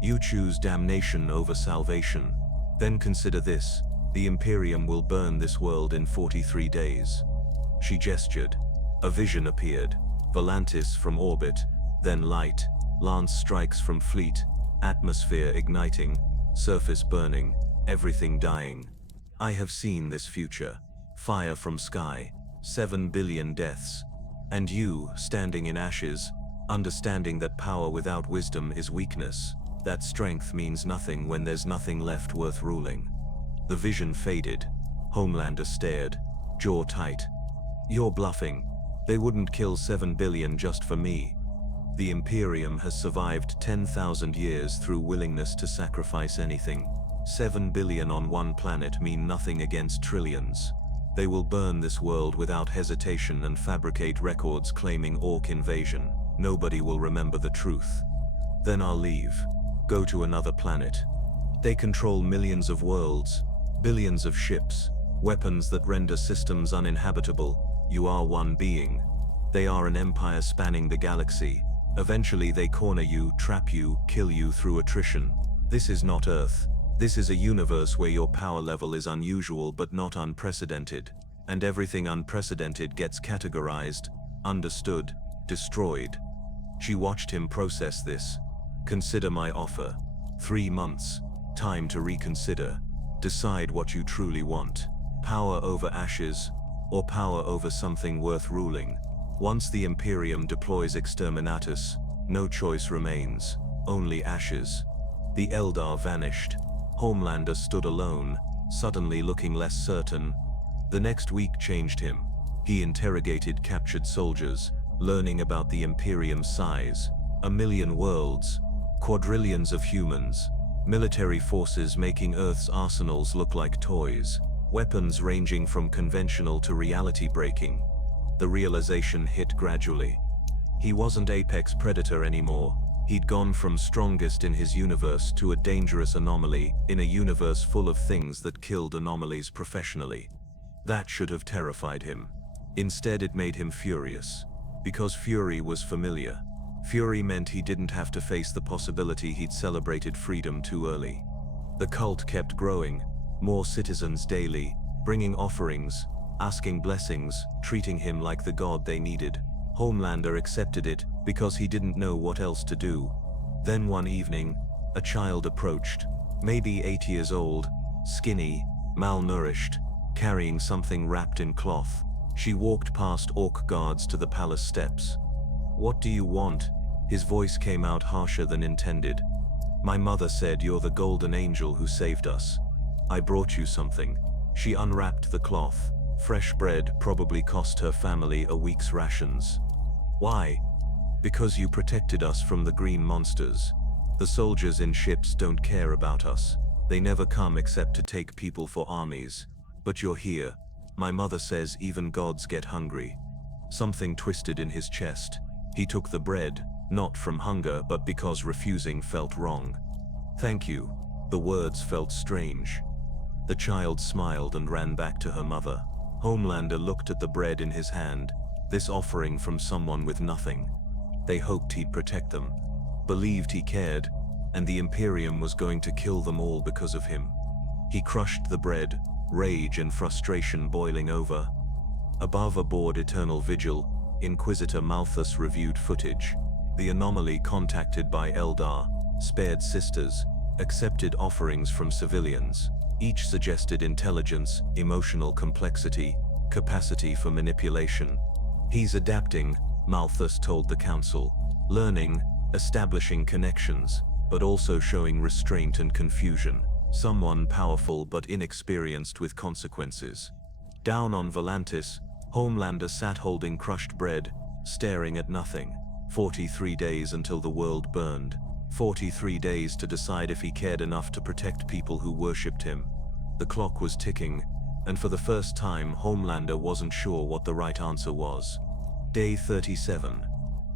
You choose damnation over salvation. Then consider this. The Imperium will burn this world in 43 days. She gestured. A vision appeared. Volantis from orbit, then light. Lance strikes from fleet. Atmosphere igniting. Surface burning. Everything dying. I have seen this future. Fire from sky. 7 billion deaths. And you, standing in ashes, understanding that power without wisdom is weakness. That strength means nothing when there's nothing left worth ruling. The vision faded. Homelander stared, jaw tight. You're bluffing. They wouldn't kill 7 billion just for me. The Imperium has survived 10,000 years through willingness to sacrifice anything. 7 billion on one planet mean nothing against trillions. They will burn this world without hesitation and fabricate records claiming Ork invasion. Nobody will remember the truth. Then I'll leave. Go to another planet. They control millions of worlds, billions of ships, weapons that render systems uninhabitable. You are one being. They are an empire spanning the galaxy. Eventually they corner you, trap you, kill you through attrition. This is not Earth. This is a universe where your power level is unusual but not unprecedented, and everything unprecedented gets categorized, understood, destroyed. She watched him process this. Consider my offer. 3 months. Time to reconsider. Decide what you truly want. Power over ashes, or power over something worth ruling. Once the Imperium deploys Exterminatus, no choice remains, only ashes. The Eldar vanished. Homelander stood alone, suddenly looking less certain. The next week changed him. He interrogated captured soldiers, learning about the Imperium's size. 1 million worlds, quadrillions of humans, military forces making Earth's arsenals look like toys, weapons ranging from conventional to reality-breaking. The realization hit gradually. He wasn't apex predator anymore. He'd gone from strongest in his universe to a dangerous anomaly in a universe full of things that killed anomalies professionally. That should have terrified him. Instead, it made him furious. Because fury was familiar. Fury meant he didn't have to face the possibility he'd celebrated freedom too early. The cult kept growing, more citizens daily, bringing offerings, asking blessings, treating him like the god they needed. Homelander accepted it because he didn't know what else to do. Then one evening, a child approached, maybe 8 years old, skinny, malnourished, carrying something wrapped in cloth. She walked past Ork guards to the palace steps. "What do you want?" His voice came out harsher than intended. "My mother said you're the golden angel who saved us. I brought you something." She unwrapped the cloth. Fresh bread probably cost her family a week's rations. "Why?" "Because you protected us from the green monsters. The soldiers in ships don't care about us. They never come except to take people for armies. But you're here. My mother says even gods get hungry." Something twisted in his chest. He took the bread, not from hunger but because refusing felt wrong. "Thank you." The words felt strange. The child smiled and ran back to her mother. Homelander looked at the bread in his hand, this offering from someone with nothing. They hoped he'd protect them, believed he cared, and the Imperium was going to kill them all because of him. He crushed the bread, rage and frustration boiling over. Above aboard Eternal Vigil, Inquisitor Malthus reviewed footage. The anomaly contacted by Eldar, spared sisters, accepted offerings from civilians. Each suggested intelligence, emotional complexity, capacity for manipulation. "He's adapting," Malthus told the council. "Learning, establishing connections, but also showing restraint and confusion. Someone powerful but inexperienced with consequences." Down on Volantis, Homelander sat holding crushed bread, staring at nothing. 43 days until the world burned. 43 days to decide if he cared enough to protect people who worshipped him. The clock was ticking, and for the first time Homelander wasn't sure what the right answer was. Day 37.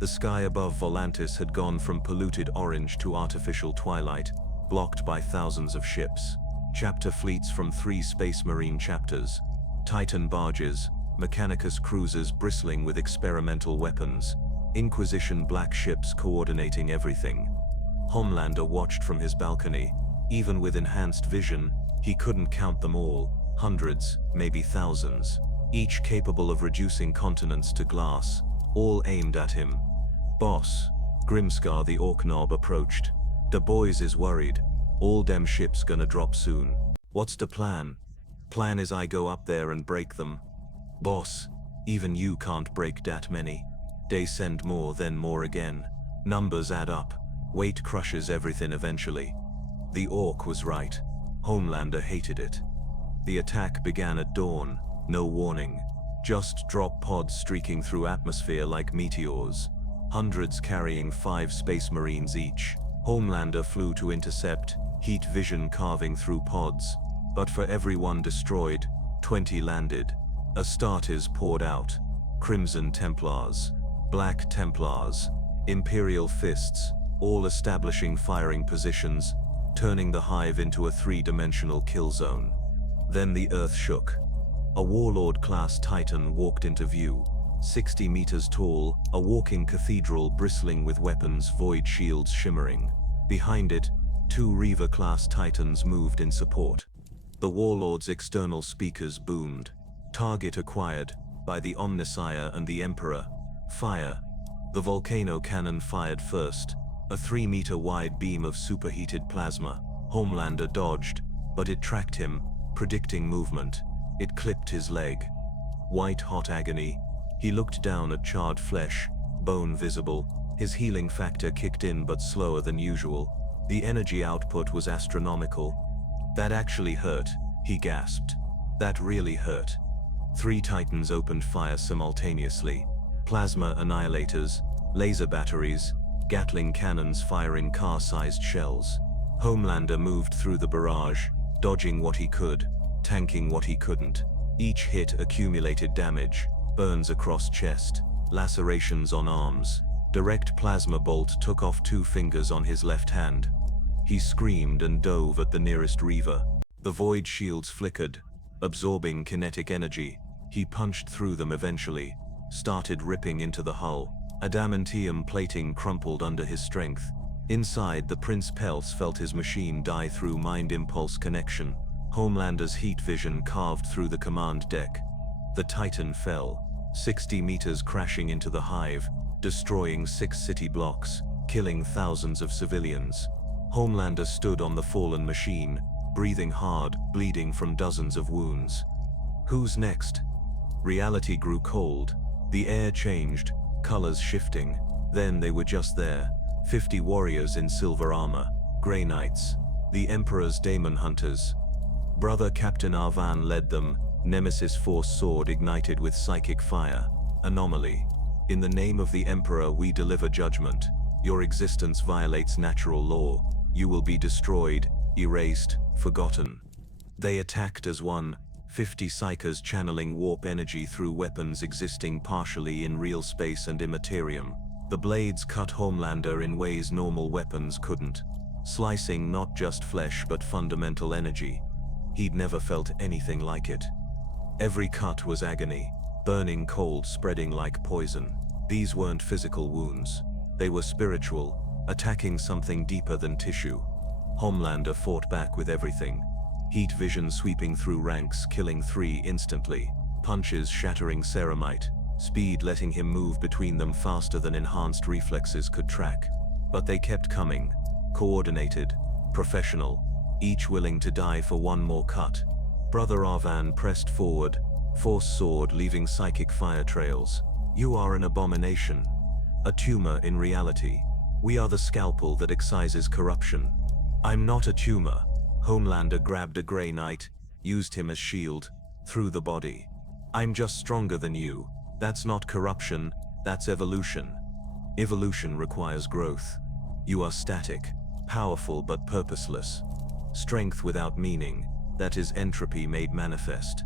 The sky above Volantis had gone from polluted orange to artificial twilight, blocked by thousands of ships. Chapter fleets from 3 Space Marine chapters. Titan barges, Mechanicus cruisers bristling with experimental weapons, Inquisition black ships coordinating everything. Homelander watched from his balcony. Even with enhanced vision, he couldn't count them all. Hundreds, maybe thousands. Each capable of reducing continents to glass. All aimed at him. "Boss." Grimscar the Ork Knob approached. "Da boys is worried. All dem ships gonna drop soon." "What's the plan?" "Plan is I go up there and break them." "Boss, even you can't break that many. They send more then more again. Numbers add up. Weight crushes everything eventually." The Ork was right. Homelander hated it. The attack began at dawn, no warning. Just drop pods streaking through atmosphere like meteors. Hundreds carrying 5 Space Marines each. Homelander flew to intercept, heat vision carving through pods. But for every one destroyed, 20 landed. Astartes poured out. Crimson Templars. Black Templars. Imperial fists, all establishing firing positions, turning the hive into a 3-dimensional kill zone. Then the earth shook. A Warlord-class Titan walked into view. 60 meters tall, a walking cathedral bristling with weapons, void shields shimmering. Behind it, 2 Reaver-class Titans moved in support. The Warlord's external speakers boomed. Target acquired by the Omnissiah and the Emperor. Fire. The volcano cannon fired first. A 3-meter-wide beam of superheated plasma. Homelander dodged, but it tracked him, predicting movement. It clipped his leg. White-hot agony. He looked down at charred flesh, bone visible. His healing factor kicked in but slower than usual. The energy output was astronomical. That actually hurt, he gasped. That really hurt. 3 Titans opened fire simultaneously. Plasma annihilators, laser batteries, Gatling cannons firing car-sized shells. Homelander moved through the barrage, dodging what he could, tanking what he couldn't. Each hit accumulated damage, burns across chest, lacerations on arms. Direct plasma bolt took off 2 fingers on his left hand. He screamed and dove at the nearest Reaver. The void shields flickered, absorbing kinetic energy. He punched through them eventually, started ripping into the hull. Adamantium plating crumpled under his strength. Inside, the Prince Pels felt his machine die through mind impulse connection. Homelander's heat vision carved through the command deck. The Titan fell, 60 meters crashing into the hive, destroying 6 city blocks, killing thousands of civilians. Homelander stood on the fallen machine, breathing hard, bleeding from dozens of wounds. Who's next? Reality grew cold. The air changed, colors shifting. Then they were just there. 50 warriors in silver armor, Grey Knights, the Emperor's Daemon Hunters. Brother Captain Arvan led them, Nemesis Force sword ignited with psychic fire. Anomaly. In the name of the Emperor we deliver judgment. Your existence violates natural law. You will be destroyed, erased, forgotten. They attacked as one, 50 psychers channeling warp energy through weapons existing partially in real space and immaterium. The blades cut Homelander in ways normal weapons couldn't, slicing not just flesh but fundamental energy. He'd never felt anything like it. Every cut was agony, burning cold spreading like poison. These weren't physical wounds. They were spiritual, attacking something deeper than tissue. Homelander fought back with everything. Heat vision sweeping through ranks, killing 3 instantly. Punches shattering ceramite. Speed letting him move between them faster than enhanced reflexes could track. But they kept coming. Coordinated. Professional. Each willing to die for one more cut. Brother Arvan pressed forward. Force sword leaving psychic fire trails. You are an abomination. A tumor in reality. We are the scalpel that excises corruption. I'm not a tumor. Homelander grabbed a Grey Knight, used him as shield, through the body. I'm just stronger than you. That's not corruption, that's evolution. Evolution requires growth. You are static, powerful but purposeless. Strength without meaning, that is entropy made manifest.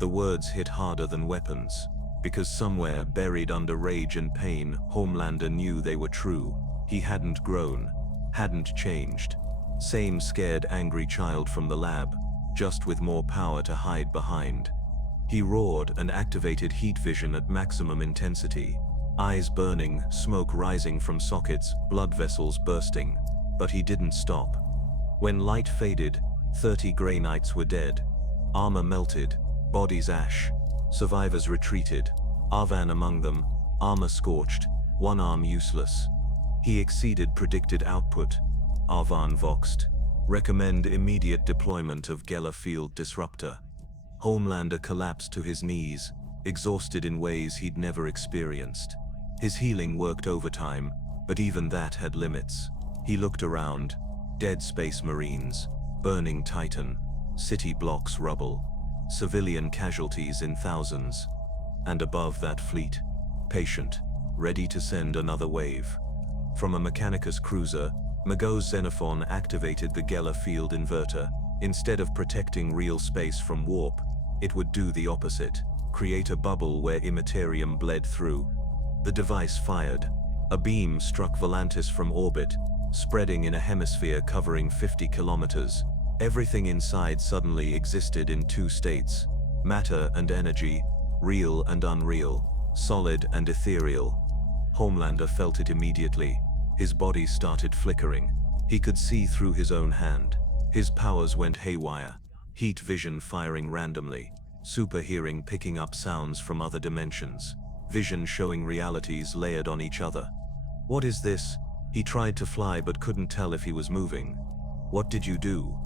The words hit harder than weapons, because somewhere buried under rage and pain, Homelander knew they were true. He hadn't grown, hadn't changed. Same scared, angry child from the lab, just with more power to hide behind. He roared and activated heat vision at maximum intensity. Eyes burning, smoke rising from sockets, blood vessels bursting. But he didn't stop. When light faded, 30 Grey Knights were dead. Armor melted, bodies ash. Survivors retreated, Arvan among them, armor scorched, one arm useless. He exceeded predicted output. Arvan voxed. Recommend immediate deployment of Geller Field Disruptor. Homelander collapsed to his knees, exhausted in ways he'd never experienced. His healing worked overtime, but even that had limits. He looked around. Dead Space Marines, burning Titan, city blocks rubble, civilian casualties in thousands. And above that fleet, patient, ready to send another wave. From a Mechanicus cruiser, Mago's Xenophon activated the Geller field inverter. Instead of protecting real space from warp, it would do the opposite, create a bubble where immaterium bled through. The device fired. A beam struck Volantis from orbit, spreading in a hemisphere covering 50 kilometers. Everything inside suddenly existed in 2 states, matter and energy, real and unreal, solid and ethereal. Homelander felt it immediately. His body started flickering. He could see through his own hand. His powers went haywire. Heat vision firing randomly. Super hearing picking up sounds from other dimensions. Vision showing realities layered on each other. What is this? He tried to fly but couldn't tell if he was moving. What did you do?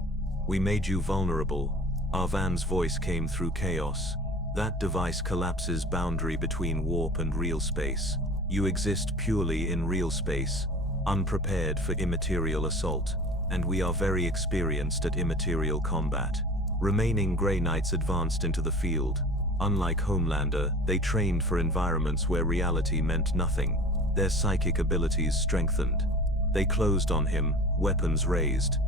We made you vulnerable. Arvan's voice came through chaos. That device collapses boundary between warp and real space. You exist purely in real space, unprepared for immaterial assault, and we are very experienced at immaterial combat. Remaining Grey Knights advanced into the field. Unlike Homelander, they trained for environments where reality meant nothing. Their psychic abilities strengthened. They closed on him, weapons raised.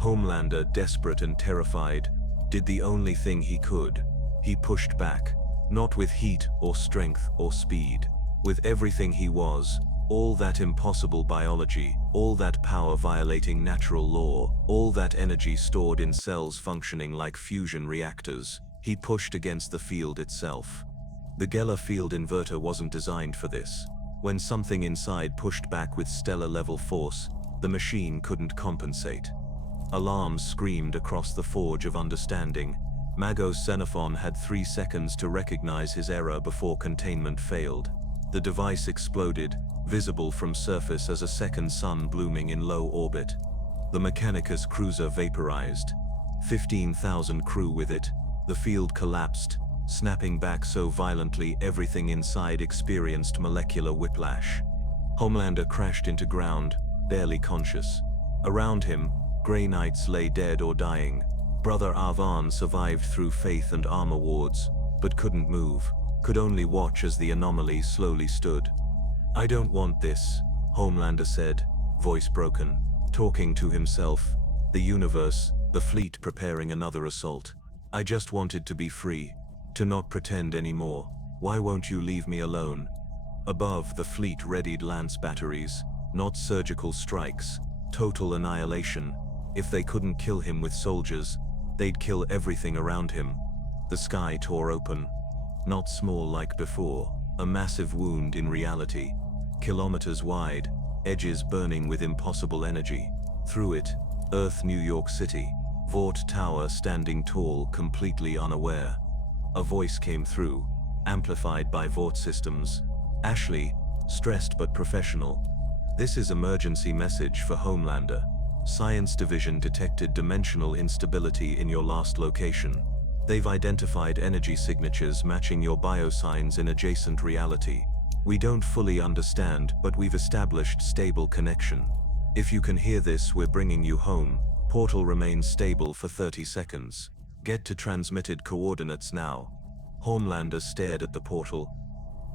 Homelander, desperate and terrified, did the only thing he could. He pushed back, not with heat or strength or speed, with everything he was, all that impossible biology, all that power violating natural law, all that energy stored in cells functioning like fusion reactors. He pushed against the field itself. The Geller field inverter wasn't designed for this. When something inside pushed back with stellar-level force, the machine couldn't compensate. Alarms screamed across the Forge of Understanding. Magos Xenophon had 3 seconds to recognize his error before containment failed. The device exploded, visible from surface as a second sun blooming in low orbit. The Mechanicus cruiser vaporized. 15,000 crew with it. The field collapsed, snapping back so violently everything inside experienced molecular whiplash. Homelander crashed into ground, barely conscious. Around him, Grey Knights lay dead or dying. Brother Arvan survived through faith and armor wards, but couldn't move, could only watch as the anomaly slowly stood. I don't want this, Homelander said, voice broken, talking to himself. The universe, the fleet preparing another assault. I just wanted to be free, to not pretend anymore. Why won't you leave me alone? Above, the fleet readied lance batteries, not surgical strikes, total annihilation. If they couldn't kill him with soldiers, they'd kill everything around him. The sky tore open. Not small like before, a massive wound in reality. Kilometers wide, edges burning with impossible energy. Through it, Earth, New York City. Vought Tower standing tall, completely unaware. A voice came through, amplified by Vought systems. Ashley, stressed but professional. This is emergency message for Homelander. Science Division detected dimensional instability in your last location. They've identified energy signatures matching your biosigns in adjacent reality. We don't fully understand, but we've established stable connection. If you can hear this, we're bringing you home. Portal remains stable for 30 seconds. Get to transmitted coordinates now. Homelander stared at the portal.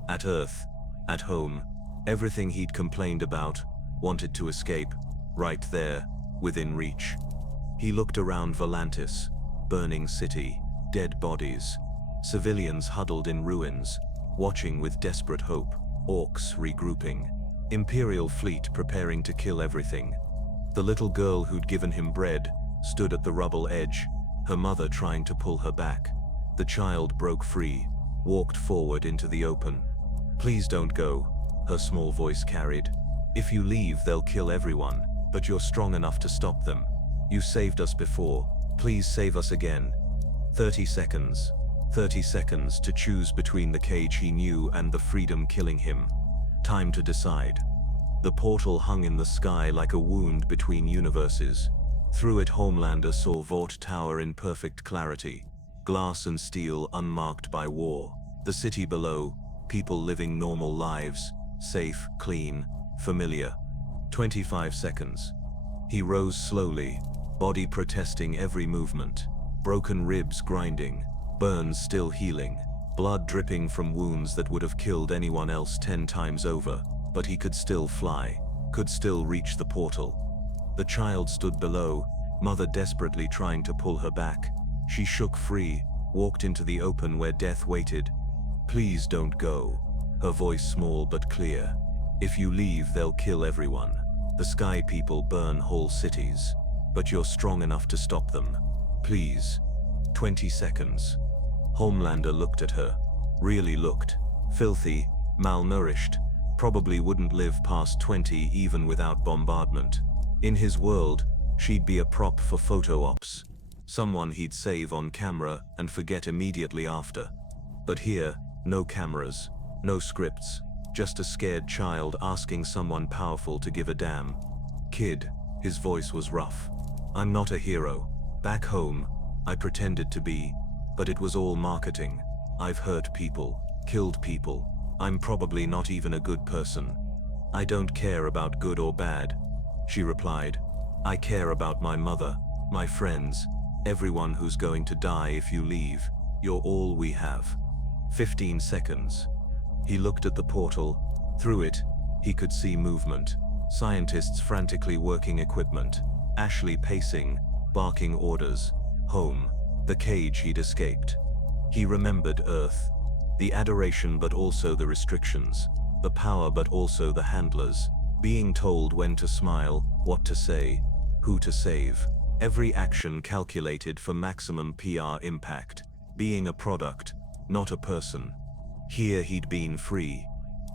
At Earth. At home. Everything he'd complained about, wanted to escape. Right there, within reach. He looked around Volantis. Burning city. Dead bodies. Civilians huddled in ruins, watching with desperate hope. Orks regrouping. Imperial fleet preparing to kill everything. The little girl who'd given him bread stood at the rubble edge, her mother trying to pull her back. The child broke free, walked forward into the open. Please don't go, her small voice carried. If you leave, they'll kill everyone, but you're strong enough to stop them. You saved us before, please save us again. 30 seconds. 30 seconds to choose between the cage he knew and the freedom killing him. Time to decide. The portal hung in the sky like a wound between universes. Through it, Homelander saw Vought Tower in perfect clarity. Glass and steel unmarked by war. The city below, people living normal lives. Safe, clean, familiar. 25 seconds. He rose slowly, body protesting every movement. Broken ribs grinding, burns still healing. Blood dripping from wounds that would have killed anyone else 10 times over. But he could still fly, could still reach the portal. The child stood below, mother desperately trying to pull her back. She shook free, walked into the open where death waited. Please don't go. Her voice small but clear. If you leave, they'll kill everyone. The sky people burn whole cities. But you're strong enough to stop them. Please. 20 seconds. Homelander looked at her. Really looked. Filthy, malnourished. Probably wouldn't live past 20 even without bombardment. In his world, she'd be a prop for photo ops. Someone he'd save on camera and forget immediately after. But here, no cameras, no scripts, just a scared child asking someone powerful to give a damn. Kid, his voice was rough. I'm not a hero. Back home, I pretended to be, but it was all marketing. I've hurt people, killed people. I'm probably not even a good person. I don't care about good or bad, she replied. I care about my mother, my friends, everyone who's going to die if you leave. You're all we have. 15 seconds. He looked at the portal. Through it, he could see movement. Scientists frantically working equipment. Ashley pacing, barking orders. Home, the cage he'd escaped. He remembered Earth. The adoration but also the restrictions. The power but also the handlers. Being told when to smile, what to say, who to save. Every action calculated for maximum PR impact. Being a product, not a person. Here he'd been free.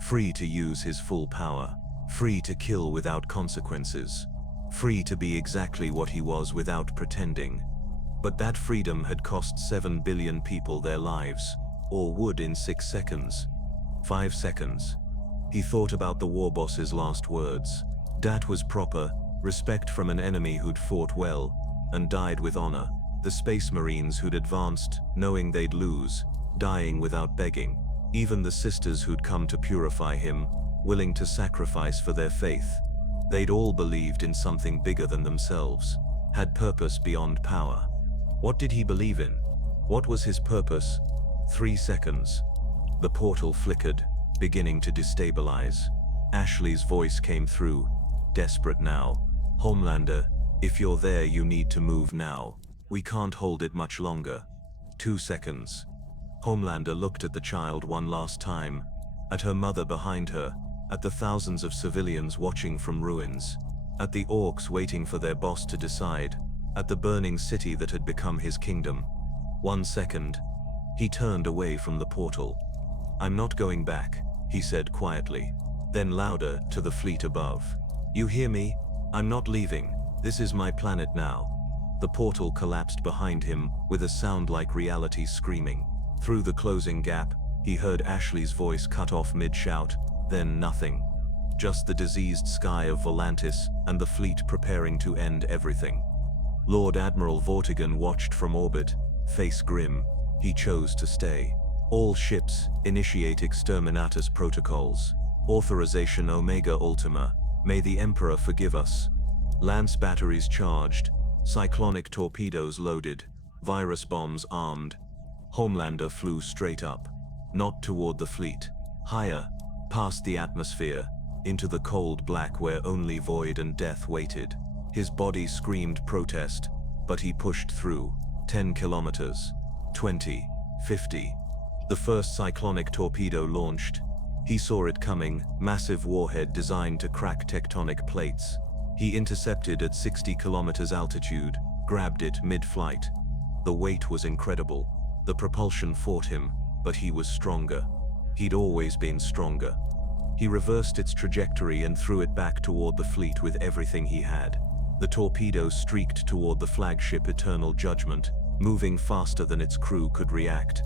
Free to use his full power. Free to kill without consequences. Free to be exactly what he was without pretending. But that freedom had cost 7 billion people their lives. Or would in 6 seconds. 5 seconds. He thought about the Warboss's last words. Dat was proper, respect from an enemy who'd fought well, and died with honor. The Space Marines who'd advanced, knowing they'd lose, dying without begging. Even the sisters who'd come to purify him, willing to sacrifice for their faith. They'd all believed in something bigger than themselves, had purpose beyond power. What did he believe in? What was his purpose? 3 seconds. The portal flickered, beginning to destabilize. Ashley's voice came through, desperate now. Homelander, if you're there, you need to move now. We can't hold it much longer. 2 seconds. Homelander looked at the child one last time, at her mother behind her, at the thousands of civilians watching from ruins, at the orcs waiting for their boss to decide, at the burning city that had become his kingdom. 1 second. He turned away from the portal. I'm not going back, he said quietly. Then louder, to the fleet above. You hear me? I'm not leaving. This is my planet now. The portal collapsed behind him, with a sound like reality screaming. Through the closing gap, he heard Ashley's voice cut off mid-shout, then nothing. Just the diseased sky of Volantis and the fleet preparing to end everything. Lord Admiral Vortigern watched from orbit, face grim. He chose to stay. All ships, initiate exterminatus protocols. Authorization Omega Ultima. May the Emperor forgive us. Lance batteries charged. Cyclonic torpedoes loaded. Virus bombs armed. Homelander flew straight up. Not toward the fleet. Higher. Past the atmosphere. Into the cold black where only void and death waited. His body screamed protest, but he pushed through. 10 kilometers. 20. 50. The first cyclonic torpedo launched. He saw it coming, massive warhead designed to crack tectonic plates. He intercepted at 60 kilometers altitude, grabbed it mid-flight. The weight was incredible. The propulsion fought him, but he was stronger. He'd always been stronger. He reversed its trajectory and threw it back toward the fleet with everything he had. The torpedo streaked toward the flagship Eternal Judgment, moving faster than its crew could react.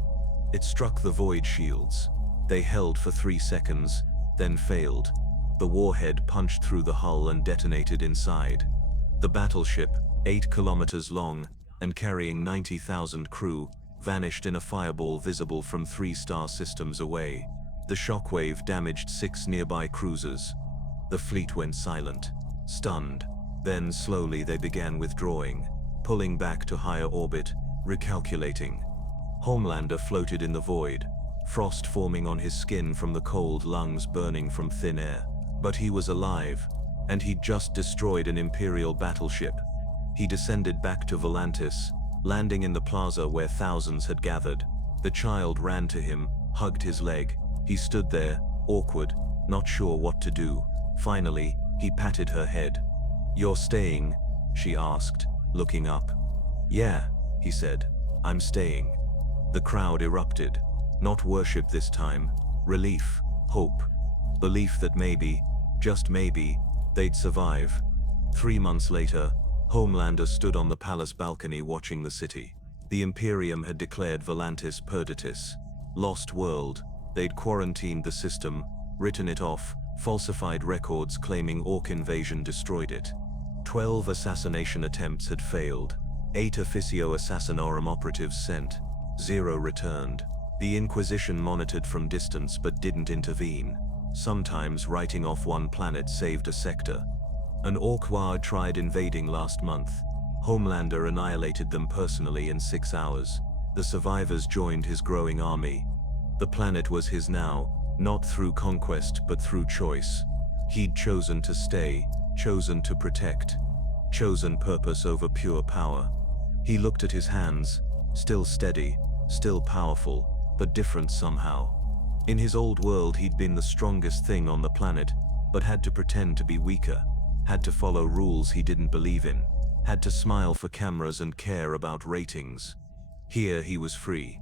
It struck the void shields. They held for 3 seconds, then failed. The warhead punched through the hull and detonated inside. The battleship, 8 kilometers long, and carrying 90,000 crew, vanished in a fireball visible from 3 star systems away. The shockwave damaged 6 nearby cruisers. The fleet went silent, stunned. Then slowly they began withdrawing, pulling back to higher orbit, recalculating. Homelander floated in the void, frost forming on his skin from the cold lungs burning from thin air. But he was alive, and he'd just destroyed an Imperial battleship. He descended back to Volantis, landing in the plaza where thousands had gathered. The child ran to him, hugged his leg. He stood there, awkward, not sure what to do. Finally, he patted her head. "You're staying?" she asked, looking up. "Yeah," he said, "I'm staying." The crowd erupted. Not worship this time. Relief, hope. Belief that maybe, just maybe, they'd survive. 3 months later, Homelander stood on the palace balcony watching the city. The Imperium had declared Volantis Perditis, lost world. They'd quarantined the system, written it off, falsified records claiming Ork invasion destroyed it. 12 assassination attempts had failed. 8 Officio Assassinorum operatives sent. 0 returned. The Inquisition monitored from distance but didn't intervene. Sometimes writing off one planet saved a sector. An Ork Ward tried invading last month. Homelander annihilated them personally in 6 hours. The survivors joined his growing army. The planet was his now, not through conquest but through choice. He'd chosen to stay, chosen to protect, chosen purpose over pure power. He looked at his hands, still steady, still powerful, but different somehow. In his old world he'd been the strongest thing on the planet, but had to pretend to be weaker, had to follow rules he didn't believe in, had to smile for cameras and care about ratings. Here he was free.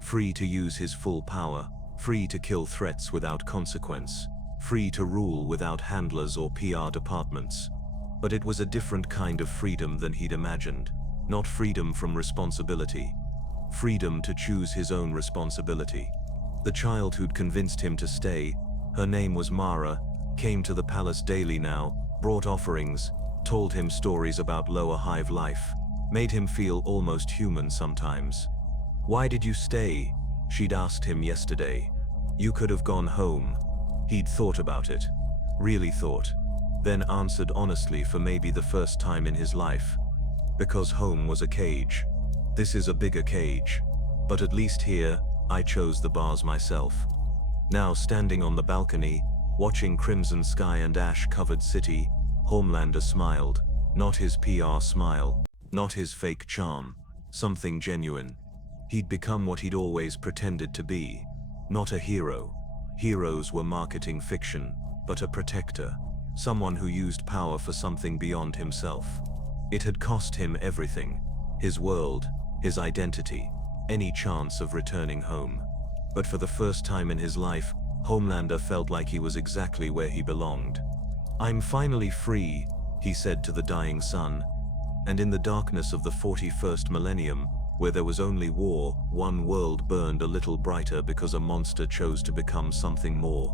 Free to use his full power, free to kill threats without consequence, free to rule without handlers or PR departments. But it was a different kind of freedom than he'd imagined. Not freedom from responsibility. Freedom to choose his own responsibility. The child who'd convinced him to stay, her name was Mara, came to the palace daily now, brought offerings, told him stories about lower hive life, made him feel almost human sometimes. "Why did you stay?" she'd asked him yesterday. "You could have gone home." He'd thought about it. Really thought. Then answered honestly for maybe the first time in his life. "Because home was a cage. This is a bigger cage. But at least here, I chose the bars myself." Now standing on the balcony, watching crimson sky and ash-covered city, Homelander smiled. Not his PR smile. Not his fake charm. Something genuine. He'd become what he'd always pretended to be. Not a hero. Heroes were marketing fiction, but a protector. Someone who used power for something beyond himself. It had cost him everything. His world, his identity, any chance of returning home. But for the first time in his life, Homelander felt like he was exactly where he belonged. "I'm finally free," he said to the dying sun. And in the darkness of the 41st millennium, where there was only war, one world burned a little brighter because a monster chose to become something more.